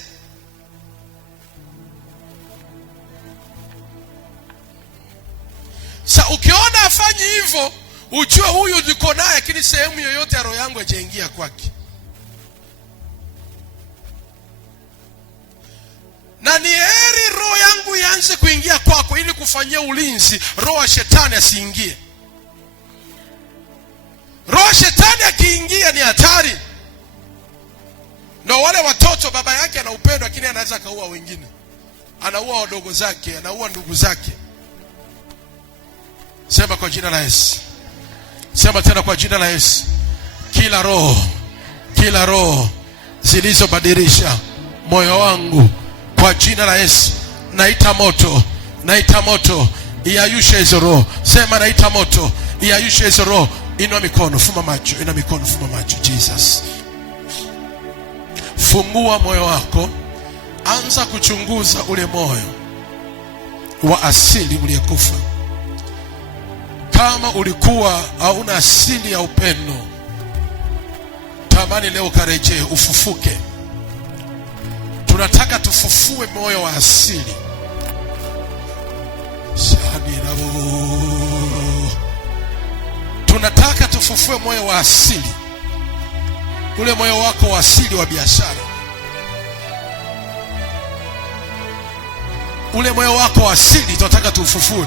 Sasa ukiona afanye hivyo, ujue huyu niko naye, lakini sehemu yoyote ya roho yangu haijaingia kwake. Na ni heri roho yangu ianze kuingia kwako ili kufanyia ulinzi roho wa shetani asiingie. Roho shetani akiingia ni hatari. Na wale watoto baba yake ana upendo, lakini anaweza kaua wengine. Anaua wadogo zake, anaua ndugu zake. Sema kwa jina la Yesu. Sema tena kwa jina la Yesu. Kila roho zilizobadilisha moyo wangu, kwa jina la Yesu naita moto, iayushe hizo roho. Sema naita moto, iayushe hizo roho. Inua mikono, fumba macho. Jesus. Fungua moyo wako, anza kuchunguza ule moyo wa asili uliyekufa. Kama ulikuwa hauna asili ya upendo, tamani leo karejee, ufufuke. Tunataka tufufue moyo wa asili. Tunataka tufufue moyo wa asili. Ule moyo wako wa asili wa biashara. Ule moyo wako wa asili tunataka tufufue.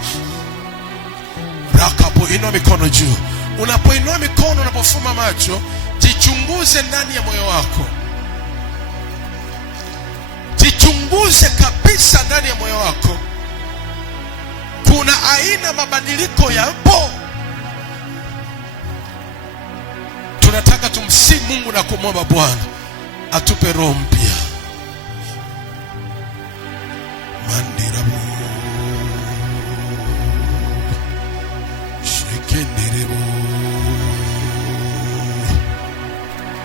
Rakapo, inua mikono juu. Unapoinua mikono, unapofuma macho, jichunguze ndani ya moyo wako. Jichunguze kabisa ndani ya moyo wako. Kuna aina mabadiliko yapo. Tunataka tumsihi Mungu na kumwomba Bwana atupe roho mpya. Mandirabu shekenderebo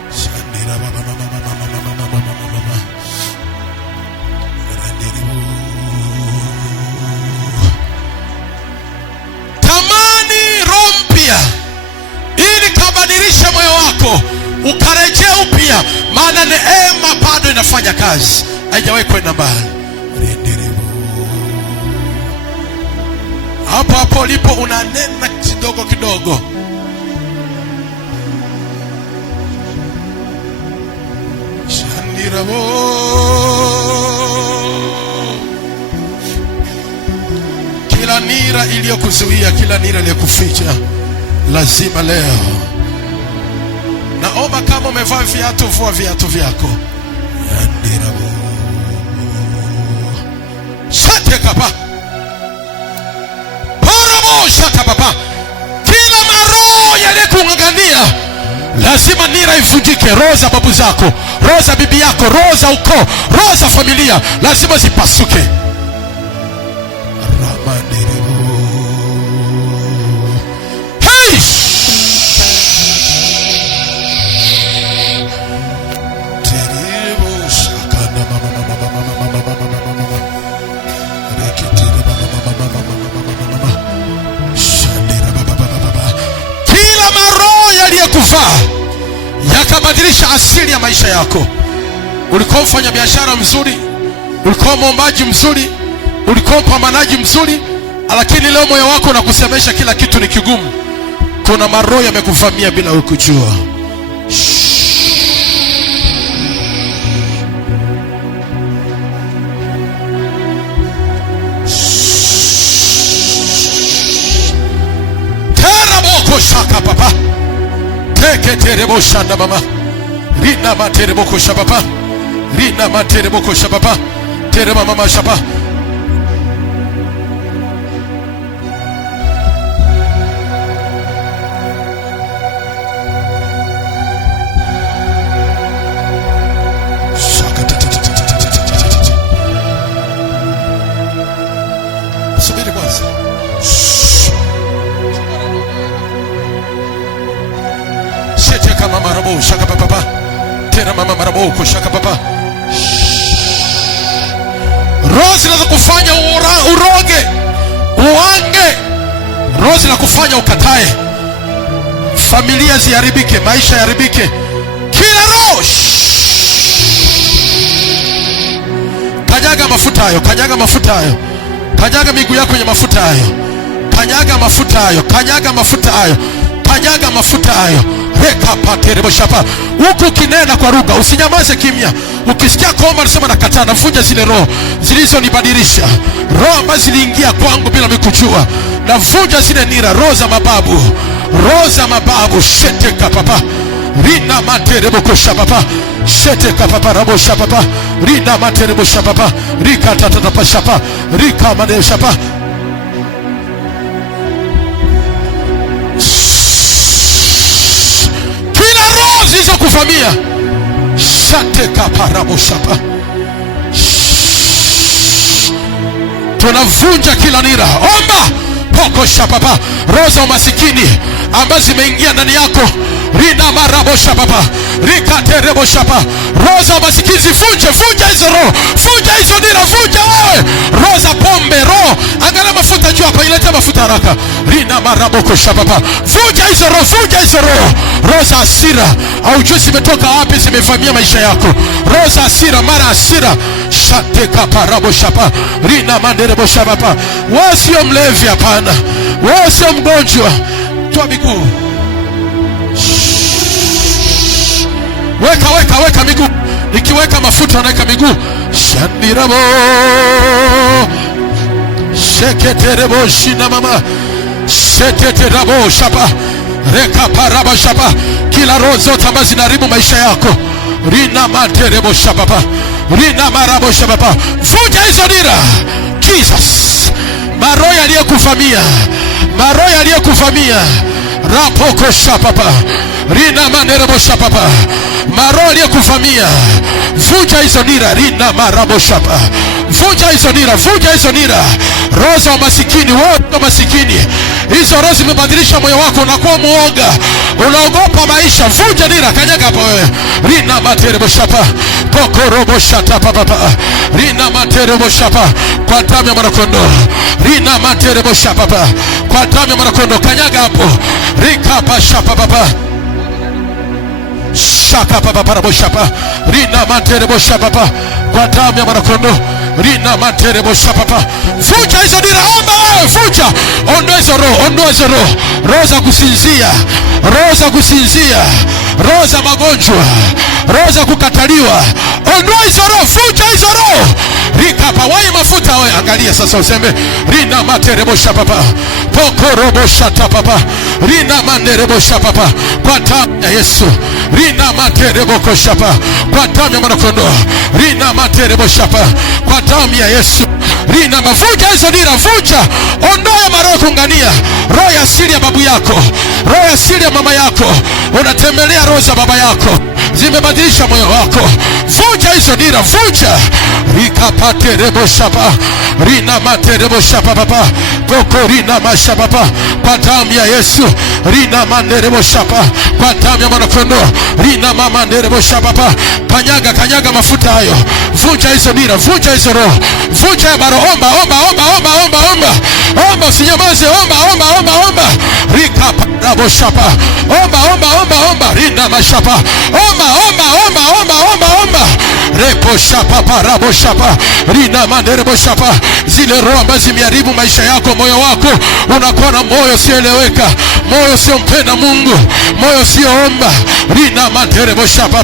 sandira baba mama randerebo. Tamani roho mpya ili kabadilishe moyo wako ukarejea upya, maana neema bado inafanya kazi, haijawahi kwenda mbali. Hapo ulipo unanena kidogo. Shandirabo. Kila nira iliyokuzuia, kila nira iliyokuficha, lazima leo. Naomba kama umevaa viatu, vua viatu vyako. Shandirabo. Shate kapa. Shaka baba. Kila maroho yaliyokung'ang'ania lazima nira ifujike. Roho za babu zako, roho za bibi yako, roho za ukoo, roho za familia lazima zipasuke. Hey! Kufaa yakabadilisha asili ya maisha yako. Ulikuwa mfanya biashara mzuri, ulikuwa mwombaji mzuri, ulikuwa mpambanaji mzuri, lakini leo moyo wako unakusemesha kila kitu ni kigumu. Kuna maroho yamekuvamia bila ukujua. Teraboko shaka papa. Sheketerebo shanda mama. Rina materebo kosha papa. Rina materebo kosha papa. Terema mama shapa. Subiri kwanza. Shete kama marabo shaka papa. Tena mama marabo kushaka papa. Roho zinazokufanya uroge, uange, roho zinakufanya ukatae, familia ziharibike, maisha yaharibike, kila roho kanyaga mafuta hayo, kanyaga mafuta hayo, kanyaga miguu yako kwenye mafuta hayo, kanyaga mafuta hayo, kanyaga mafuta hayo, kanyaga mafuta hayo. Reka paterebo shapa. Huku kinena kwa lugha, usinyamaze kimya. Ukisikia kuomba nasema nakataa, navunja zile roho zilizonibadilisha, roho ambazo ziliingia kwangu bila mikujua. Navunja zile nira, roho za mababu, roho za mababu. Shete kapapa. Rina materebo koshapapa. Shete kapapa rabo shapapa. Rina materebo shapapa. Rika tatatapa shapa. Rika mane shapa. Zilizokuvamia shate kaparabo shapa. Tunavunja kila nira. Omba poko shapapa. Roho za umasikini ambazo zimeingia ndani yako, rina marabo shapapa. Rika terebo shapa. Roho za umasikini zivunje, vunja hizo roho, vunja hizo nira, vunja wewe. Roho za pombe, roho angalia mafuta juu hapa, ilete mafuta haraka. Rina marabo koshapapa. Vunja hizo roho, vunja hizo roho. Roho za hasira, haujui zimetoka wapi, zimevamia maisha yako. Roho za hasira, mara hasira. Shate kaparabo shapa. Rina manderebo shapapa. Wewe sio mlevi, hapana. Wewe sio mgonjwa. Toa miguu. Weka miguu. Nikiweka mafuta naweka miguu. Shandirabo. Sheketerebo shina mama. Sheteterabo shapa. Reka paraba shapa. Kila roho zote ambazo zinaharibu maisha yako, rina materebo shapa. Rina marabo shapa. Vunja hizo nira. Jesus. Maroho yaliyokuvamia, maroho yaliyokuvamia, rapoko shapapa. Rina manerebo shapapa. Maroho yaliyokuvamia, vunja hizo nira. Rina marabo shapa. Vunja hizo nira, vunja hizo nira. Roho za masikini, wote masikini. Hizo roho zimebadilisha moyo wako, unakuwa muoga, unaogopa maisha. Vunja nira, kanyaga hapa wewe. Rina materebo shapa. Poko robo shata papa. Rina materebo shapa. Kwa damu ya mwanakondoo. Rina materebo shapa papa. Kwa damu ya mwanakondoo, kanyaga hapo. Rika pa shapa papa. Shaka papa parabo shapa. Rina materebo shapa papa. Kwa damu ya mwanakondoo. Rina materebo shapapa. Vunja hizo nira, omba wewe, vunja. Ondoa hizo roho, ondoa hizo roho. Roho za kusinzia, roho za kusinzia, roho za magonjwa, roho za kukataliwa. Ondoa hizo roho, vunja hizo roho. Rika pa wai mafuta wewe. Angalia sasa useme rina materebo shapapa. Poko robo shata papa. Rina manerebo shapapa. Kwa damu ya Yesu. Rina materebo koshapa. Kwa damu ya mwanakondoo. Rina materebo shapa. Kwa damu ya Yesu. Rina mavuja hizo nira, vunja. Ondoa maroho kungania. Roho ya asili ya babu yako, roho ya asili ya mama yako, unatembelea roho za baba yako, zimebadilisha moyo wako. Vunja hizo nira, vunja. Rika pate rebo shapa. Rina mate rebo shapa papa. Poko rina masha papa. Kwa damu ya Yesu. Rina mane rebo shapa. Kwa damu ya mwanakondoo. Rina mama rebo shapa papa. Kanyaga mafuta hayo. Vunja hizo nira, vunja hizo roho. Vunja ya maro. Omba. Omba, usinyamaze. Omba. Rika rabo shapa. Omba. Rina mashapa. Omba. Repo shapa parabo shapa. Rina mane rebo shapa. Zile roho ambazo zimeharibu maisha yako, moyo wako, unakuwa na moyo moyo usioeleweka, moyo usiompenda Mungu, moyo usioomba. Rina manderebo shapa,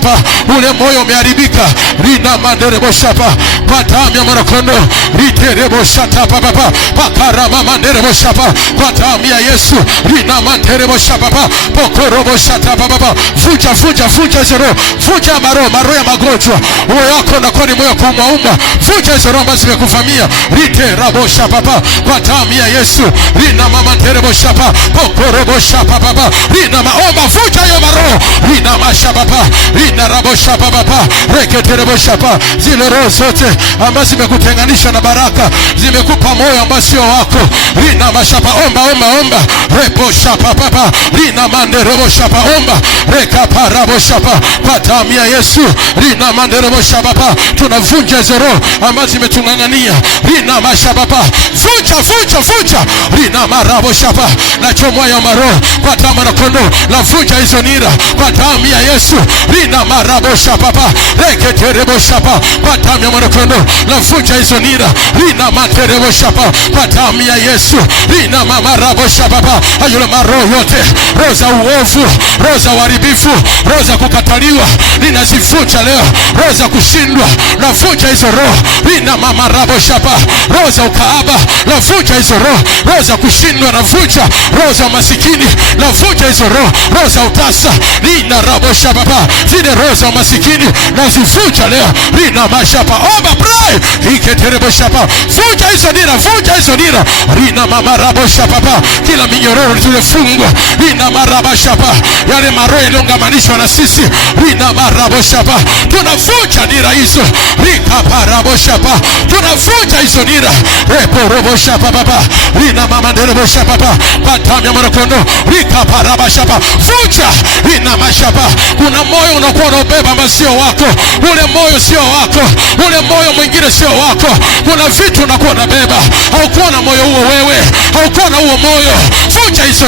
ule moyo umeharibika. Rina manderebo shapa, kwa damu ya mwanakondoo. Riterebo shata papa, pakarama manderebo shapa, kwa damu ya Yesu. Rina manderebo shapa, pokorobo shata papa. Fuja zero, fuja maro ya magonjwa. Moyo wako unakuwa ni moyo kuumauma. Fuja zero ambazo zimekuvamia. Riterebo shapa, kwa damu ya Yesu. Rina mama manderebo shapa, pokorobo shapa papa. Rina maomba, fuja hiyo maro. Rina mashapa papa, rina rabo shapa papa, reketerebo shapa. Zile roho zote ambazo zimekutenganisha na baraka, zimekupa moyo ambao sio wako. Rina mashapa, omba. Repo shapa papa, rina manderebo shapa, omba. Reka parabo shapa, kwa damu ya Yesu. Rina manderebo shapa papa, tunavunja hizo roho ambazo zimetungangania. Rina mashapa papa, fuja. Rina marabo shapa, na chomoa ya maro kwa damu na kondoo. Na vunja hizo nira kwa damu ya Yesu. Rina marabo shapa papa, reketerebo shapa, kwa damu ya mwanakondoo. Na vunja hizo nira. Rina materebo shapa, kwa damu ya Yesu. Rina marabo shapa papa, ayule maro yote, roho za uovu, roho za uharibifu, roho za kukataliwa, ninazivunja leo. Roho za kushindwa, na vunja hizo roho. Rina marabo shapa, roho za ukaaba, na vunja hizo roho. Roho za kushindwa, na vunja. Roho za masikini, na vunja hizo roho. Roho za utasa, rina rabo shapa papa, zile roho za masikini na zivunja leo. Rina mashapa, omba pray. Iketerebo shapa, vunja hizo nira. Rina mama rabo shapa papa, kila minyororo tulifungwa. Rina maraba shapa, yale maroho yaliyoungamanishwa na sisi. Rina marabo shapa, tunavunja nira hizo. Rika parabo shapa, tunavunja hizo nira. Repo robo shapa papa, rina mama nderebo shapa papa, kwa damu ya mwanakondoo. Rika paraba shapa, vunja. Rina mashapa, kuna moyo unakuwa unaubeba ambao sio wako. Ule moyo sio wako, ule moyo mwingine sio wako. Kuna vitu unakuwa unabeba, haukuwa na moyo huo wewe, haukuwa na huo moyo. Vunja hizo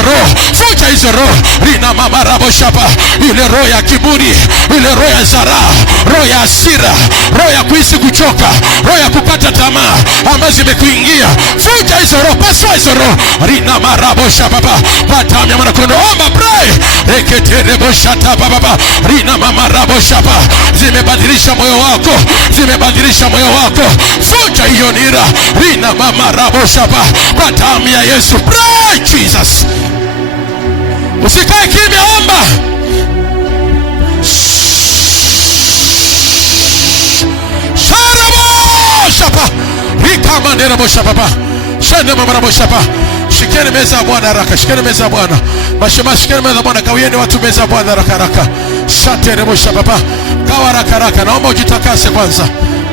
roho. Rina mama rabo shapa, ile roho ya kiburi, ile roho ya zaraa, roho ya hasira, roho ya kuhisi kuchoka, roho ya kukata tamaa ambazo zimekuingia. Vunja hizo roho, pasua hizo roho. Rina marabo shapa papa, kwa damu ya mwanakondoo. Omba pray. Eketerebo shata papa, rina mama rabo shapa, zimebadilisha moyo wako. Vunja hiyo nira. Rina mama rabo shapa, kwa damu ya Yesu. Pray Jesus. Usikae kimya, omba. Sharabo shapa, rika mandera bo shapa papa, shende mama rabo shapa. Shikeni meza ya Bwana haraka, shikeni meza ya Bwana. Mashema, shikeni meza ya Bwana, kawieni watu meza ya Bwana haraka. Shate rebo shapa papa, kawa haraka. Naomba ujitakase kwanza.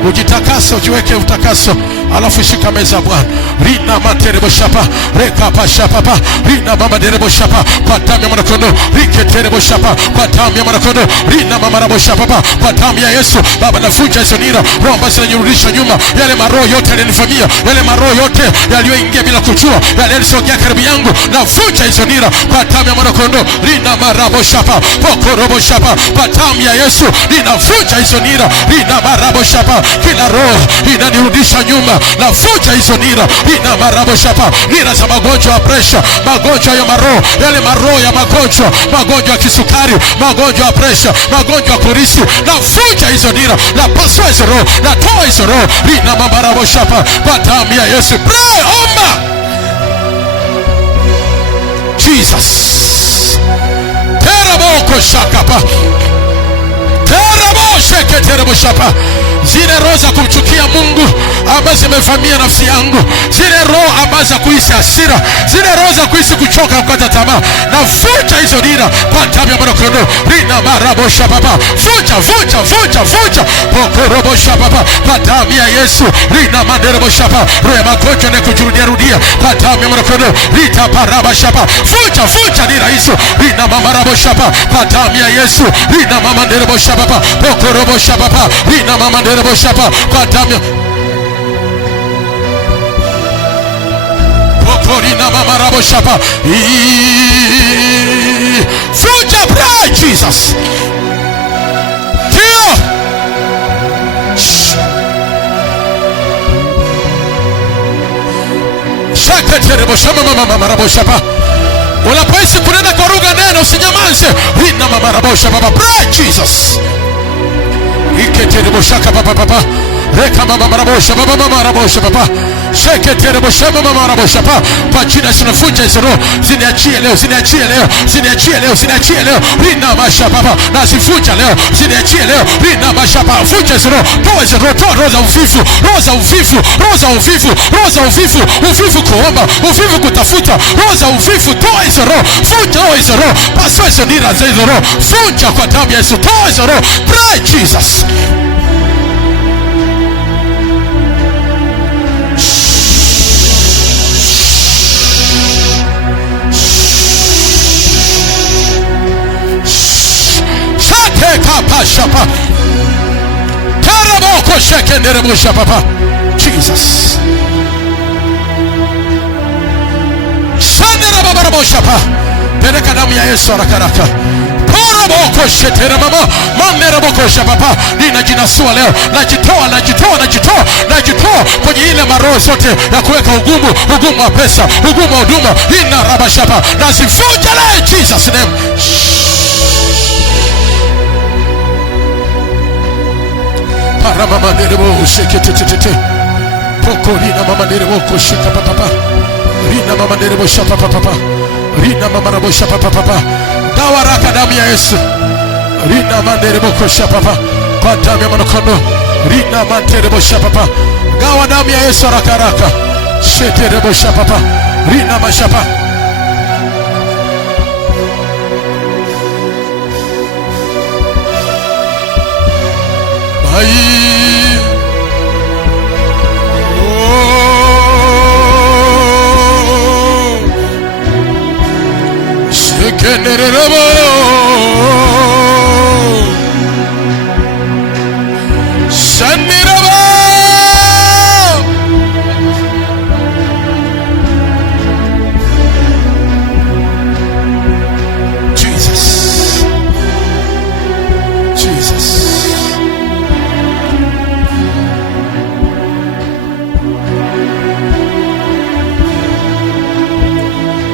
Ujitakase, ujiweke utakaso, alafu shika meza Bwana. Rina materebo shapa, reka pa shapa pa, rina mama derebo shapa, kwa damu ya mwanakondoo. Rike terebo shapa, kwa damu ya mwanakondoo. Rina mama rabo shapa pa, kwa damu ya Yesu. Baba, navunja hizo nira, roho ambazo zinanirudisha nyuma. Yale maroho yote yalinifamia, yale maroho yote yaliyoingia bila kujua, yale yalisogea karibu yangu, navunja hizo nira kwa damu ya mwanakondoo. Rina marabo shapa, pokorobo shapa, kwa damu ya Yesu. Ninavunja hizo nira. Rina marabo shapa, kila roho inanirudisha nyuma, navunja hizo nira. Rina marabo shapa, nira za magonjwa ya presha, magonjwa ya maroho, yale maroho ya magonjwa, magonjwa ya kisukari, magonjwa ya presha, magonjwa ya kurisi, navunja hizo nira. Napasua hizo roho, natoa hizo roho. Rina marabo shapa, kwa damu ya Yesu. Pray, omba. Jesus. Teraboko shakapa, terabo sheke terabo shapa. Zile roho za kumchukia Mungu ambazo zimevamia nafsi yangu, zile roho ambazo za kuhisi hasira, zile roho za kuhisi kuchoka, kukata tamaa, navunja hizo nira kwa damu ya mwanakondoo. Rina marabo shapa, vunja pokorobo shapa kwa damu ya Yesu. Rina manderebo shapa, roho ya magonjwa na kujirudia kwa damu ya mwanakondoo. Rita paraba shapa, vunja nira hizo. Rina mamarabo shapa, kwa damu ya Yesu. Rina mama nderebo shapa, pokorobo shapa, rina mama nderebo shapa, kwa damu ya pokorina mama rabo shapa. Vunja, pray Jesus. Shaka terebo shama mama rabo shapa. Unapohisi kunena kwa lugha, neno, usinyamaze. Rina mama rabosha baba. Pray Jesus. Iketereboshaka baba baba. Reka mama marabosha baba mama marabosha baba. Sheketerebosha mama marabosha baba. Kwa jina tunafunja hizo roho. Ziniachie leo, ziniachie leo, ziniachie leo, ziniachie leo. Rina masha baba. Na zifunja leo, ziniachie leo. Rina masha baba. Funja hizo roho. Toa hizo roho, toa roho za uvivu, roho za uvivu, roho za uvivu, roho za uvivu, uvivu kuomba, uvivu kutafuta, roho za uvivu. Toa hizo roho, funja hizo roho. Pasua hizo nira za hizo roho. Funja kwa damu ya Yesu. Toa hizo roho. Pray Jesus. Shapa Teraboko Shekenderebo Shapa Jesus. Sandera Babarabo Shapa. Peleka damu ya Yesu haraka haraka. Poraboko Shetere mama. Mameraboko Shapa. Ninajinasua leo. Najitoa kwenye ile maroho zote ya kuweka ugumu wa pesa, ugumu wa huduma. Ina raba shapa. Nazifunja leo Jesus name. Mama nderebo shekete pokorina mama nderebo koshika papa rina mama nderebo shapa papa rina mama nderebo shapa papa dawa raka damu ya Yesu rina mama nderebo koshapa papa kwa damu ya mkono rina mama nderebo shapa papa gawa damu ya Yesu raka raka sheterebo shapa papa rina mashapa ai Generabo Sandirabo Jesus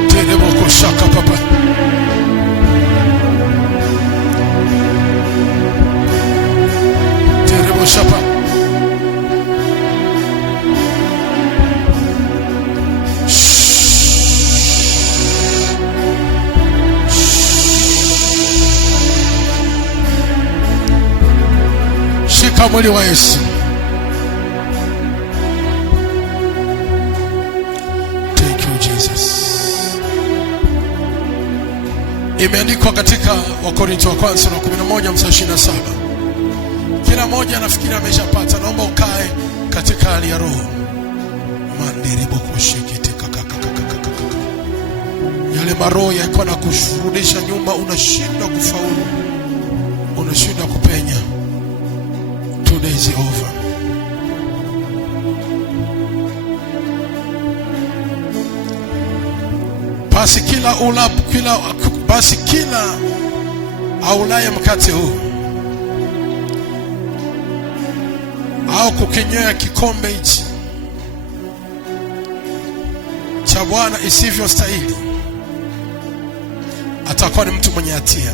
Terebo koshaka papa Shapa shika mwili wa Yesu. Thank you Jesus. Imeandikwa katika Wakorintho wa kwanza 11:27. Kila mmoja anafikiri ameshapata. Naomba ukae katika hali ya roho. Mandiribo kushikite yale maroho yako na kushurudisha nyuma, unashindwa kufaulu, unashindwa kupenya. Today is over. Basi kila aulaye mkate huu au kukinywea kikombe hichi cha Bwana isivyo stahili, atakuwa ni mtu mwenye hatia.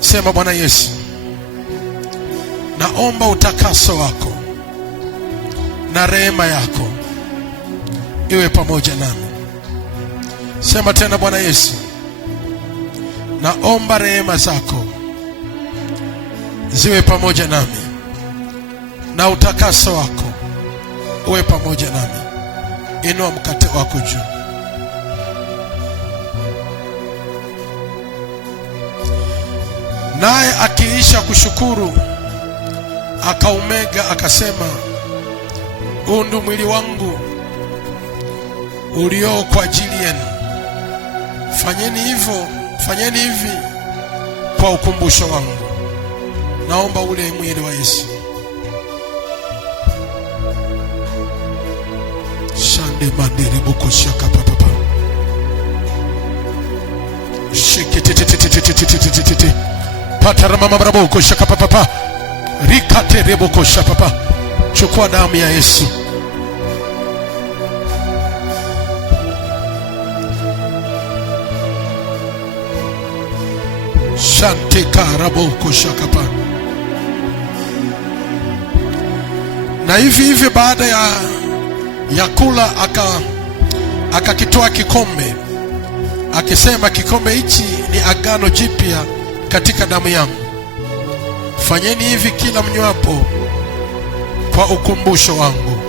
Sema, Bwana Yesu, naomba utakaso wako na rehema yako iwe pamoja nami. Sema tena, Bwana Yesu, naomba rehema zako ziwe pamoja nami na utakaso wako uwe pamoja nami. Inua mkate wako juu. Naye akiisha kushukuru akaumega akasema, huu ndio mwili wangu ulio kwa ajili yenu. Fanyeni hivi kwa ukumbusho wangu. Naomba ule mwili wa Yesu. Shande mandiri buko shaka papa. Shikititititititititititi. Patara mama brabo buko shaka papa. Rikate rebo buko shaka papa. Chukua damu ya Yesu. Shante karaboko shakapa. Na hivi baada ya kula akakitoa kikombe, akisema, kikombe hichi ni agano jipya katika damu yangu. Fanyeni hivi kila mnywapo kwa ukumbusho wangu.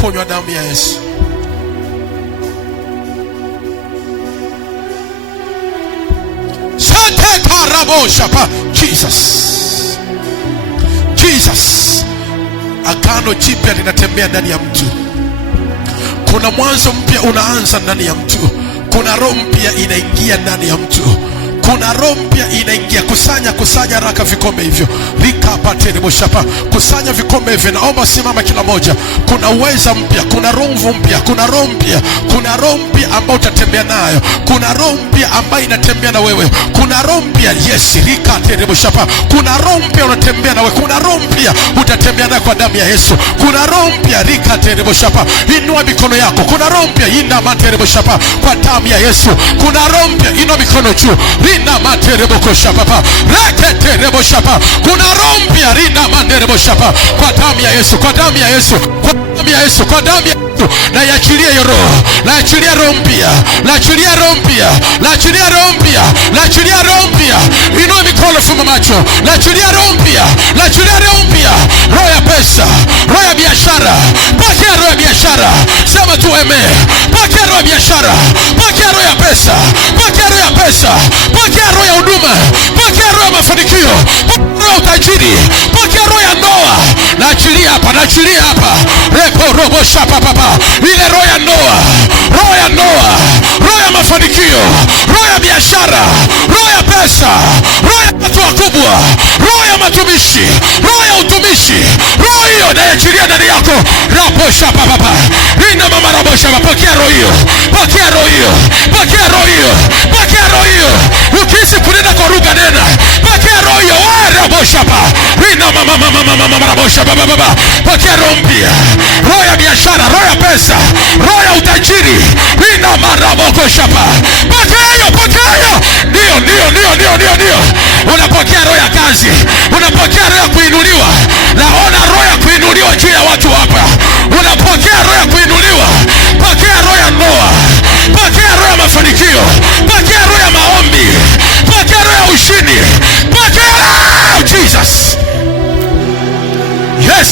Kunywa damu ya Yesu. Sante karabo shapa. Jesus. Agano jipya linatembea ndani ya mtu. Kuna mwanzo mpya unaanza ndani ya mtu. Kuna roho mpya inaingia ndani ya mtu. Kuna roho mpya inaingia. Kusanya haraka vikombe hivyo. Rikapate boshapa. Kusanya vikombe hivyo. Naomba simama kila moja. Kuna uweza mpya, kuna roho mpya, kuna roho mpya, kuna roho mpya ambayo utatembea nayo. Kuna roho mpya ambayo inatembea na wewe. Kuna roho mpya, yes, rikapate boshapa. Kuna roho mpya unatembea na wewe. Kuna roho mpya utatembea nayo kwa damu ya Yesu. Kuna roho mpya, rikapate boshapa. Inua mikono yako. Kuna roho mpya, inamate boshapa, kwa damu ya Yesu. Kuna roho mpya, inua mikono juu. Rina materebo koshapa, reketerebo shapa. Kuna roho mpya, rina materebo shapa, kwa damu ya Yesu, kwa damu ya Yesu, kwa damu ya Yesu, kwa damu ya Yesu. Na iachilie hiyo roho, na achilia roho mpya, na achilia roho mpya, na achilia roho mpya, na achilia roho mpya. Inua mikono, funga macho. Na achilia roho mpya, na achilia roho mpya. Roho ya pesa, roho ya biashara, pokea roho ya biashara. Sema tu amen. Pokea roho ya biashara, pokea roho ya pesa, pokea roho ya pesa, pokea roho ya huduma, pokea roho ya mafanikio, pokea roho ya utajiri, pokea roho ya ndoa. Na achilia hapa, na achilia hapa. Repo robo shapa papa. Ile roho ya ndoa, roho ya ndoa, roho ya mafanikio, roho ya biashara, roho ya pesa, roho ya watu wakubwa, roho ya matumishi, roho ya utumishi, roho hiyo na achilia ndani yako. Rapo shapa papa. Rina mama rabo shapa. Pokea roho hiyo, pokea roho hiyo, pokea roho hiyo, pokea roho hiyo. Ukisi kunena kwa lugha, nena. Pokea roho hiyo. Rabo shapa. Rina mama rabo shapa baba. Pokea roho mpya, roho ya biashara, roho ya pesa, roho ya utajiri. Rina marabo shapa. Pokea hiyo, pokea hiyo. Ndio. Unapokea roho ya kazi, unapokea roho ya kuinuliwa. Naona roho ya kuinuliwa juu ya watu hapa. Unapokea roho ya kuinuliwa. Pokea roho ya ndoa, pokea roho ya mafanikio, pokea roho ya maombi, pokea roho ya ushindi, pokea Jesus. Yes.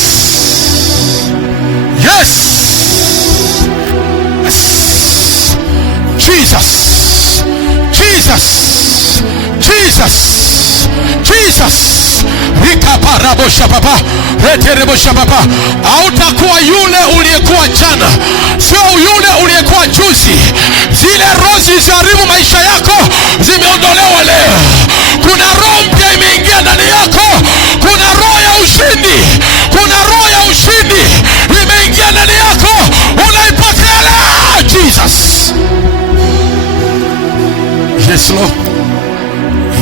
Jesus. Rikaparabosha papa. Reterebosha papa. Hautakuwa yule uliyekuwa jana, sio yule uliyekuwa juzi. Zile roho zilizoharibu maisha yako zimeondolewa leo. Kuna roho mpya imeingia ndani yako. Kuna roho ya ushindi, kuna roho ya ushindi imeingia ndani yako. Unaipokea leo. Jesus. Yes Lord.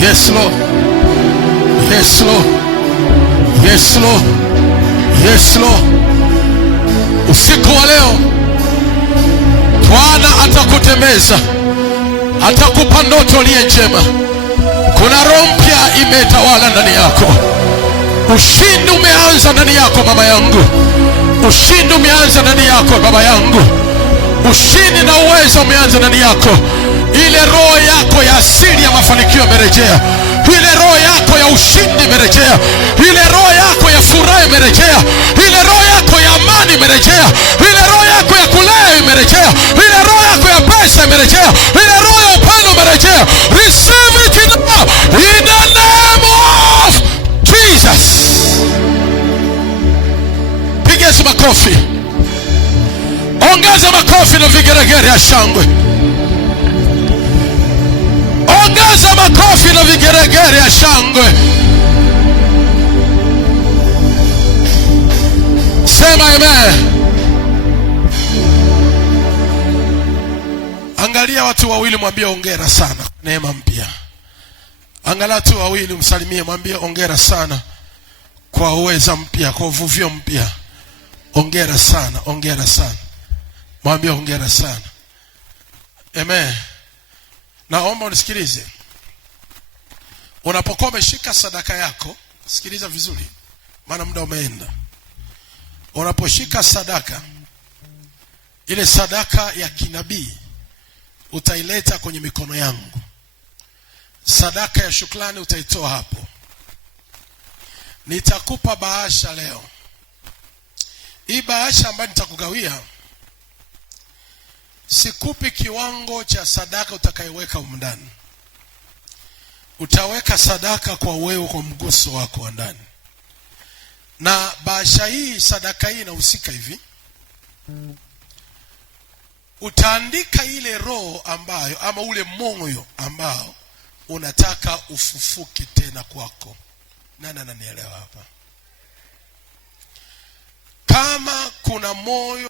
Yes Lord. Yes Lord. Yes Lord. Yes Lord. Usiku wa leo Bwana atakutembeza, atakupa ndoto iliyo njema. Kuna roho mpya imetawala ndani yako. Ushindi umeanza ndani yako mama yangu. Ushindi umeanza ndani yako baba yangu. Ushindi na uwezo umeanza ndani yako. Ile roho yako ya asili ya mafanikio imerejea. Ile roho yako ya ushindi imerejea. Ile roho yako ya furaha imerejea. Ile roho yako ya amani imerejea. Ile roho yako ya kulea imerejea. Ile roho yako ya pesa imerejea. Ile roho ya upendo imerejea. Receive it now in the name of Jesus. Piga makofi. Ongeza makofi na vigeregere ya shangwe. Ongeza makofi na vigeregere ya shangwe. Sema amen. Angalia watu wawili, mwambie hongera sana, neema mpya. Angalia watu wawili, msalimie, mwambie hongera sana kwa uweza mpya, kwa uvuvio mpya. Hongera sana, hongera sana. Mwambie hongera sana. Amen. Naomba unisikilize. Unapokuwa umeshika sadaka yako, sikiliza vizuri, maana muda umeenda. Unaposhika sadaka, ile sadaka ya kinabii utaileta kwenye mikono yangu. Sadaka ya shukrani utaitoa hapo. Nitakupa bahasha leo. Hii bahasha ambayo nitakugawia, sikupi kiwango cha sadaka utakayoweka huko ndani. Utaweka sadaka kwa wewe, kwa mguso wako wa ndani. Na bahasha hii, sadaka hii inahusika hivi. Utaandika ile roho ambayo, ama ule moyo ambao unataka ufufuke tena kwako. Nani ananielewa hapa? Kama kuna moyo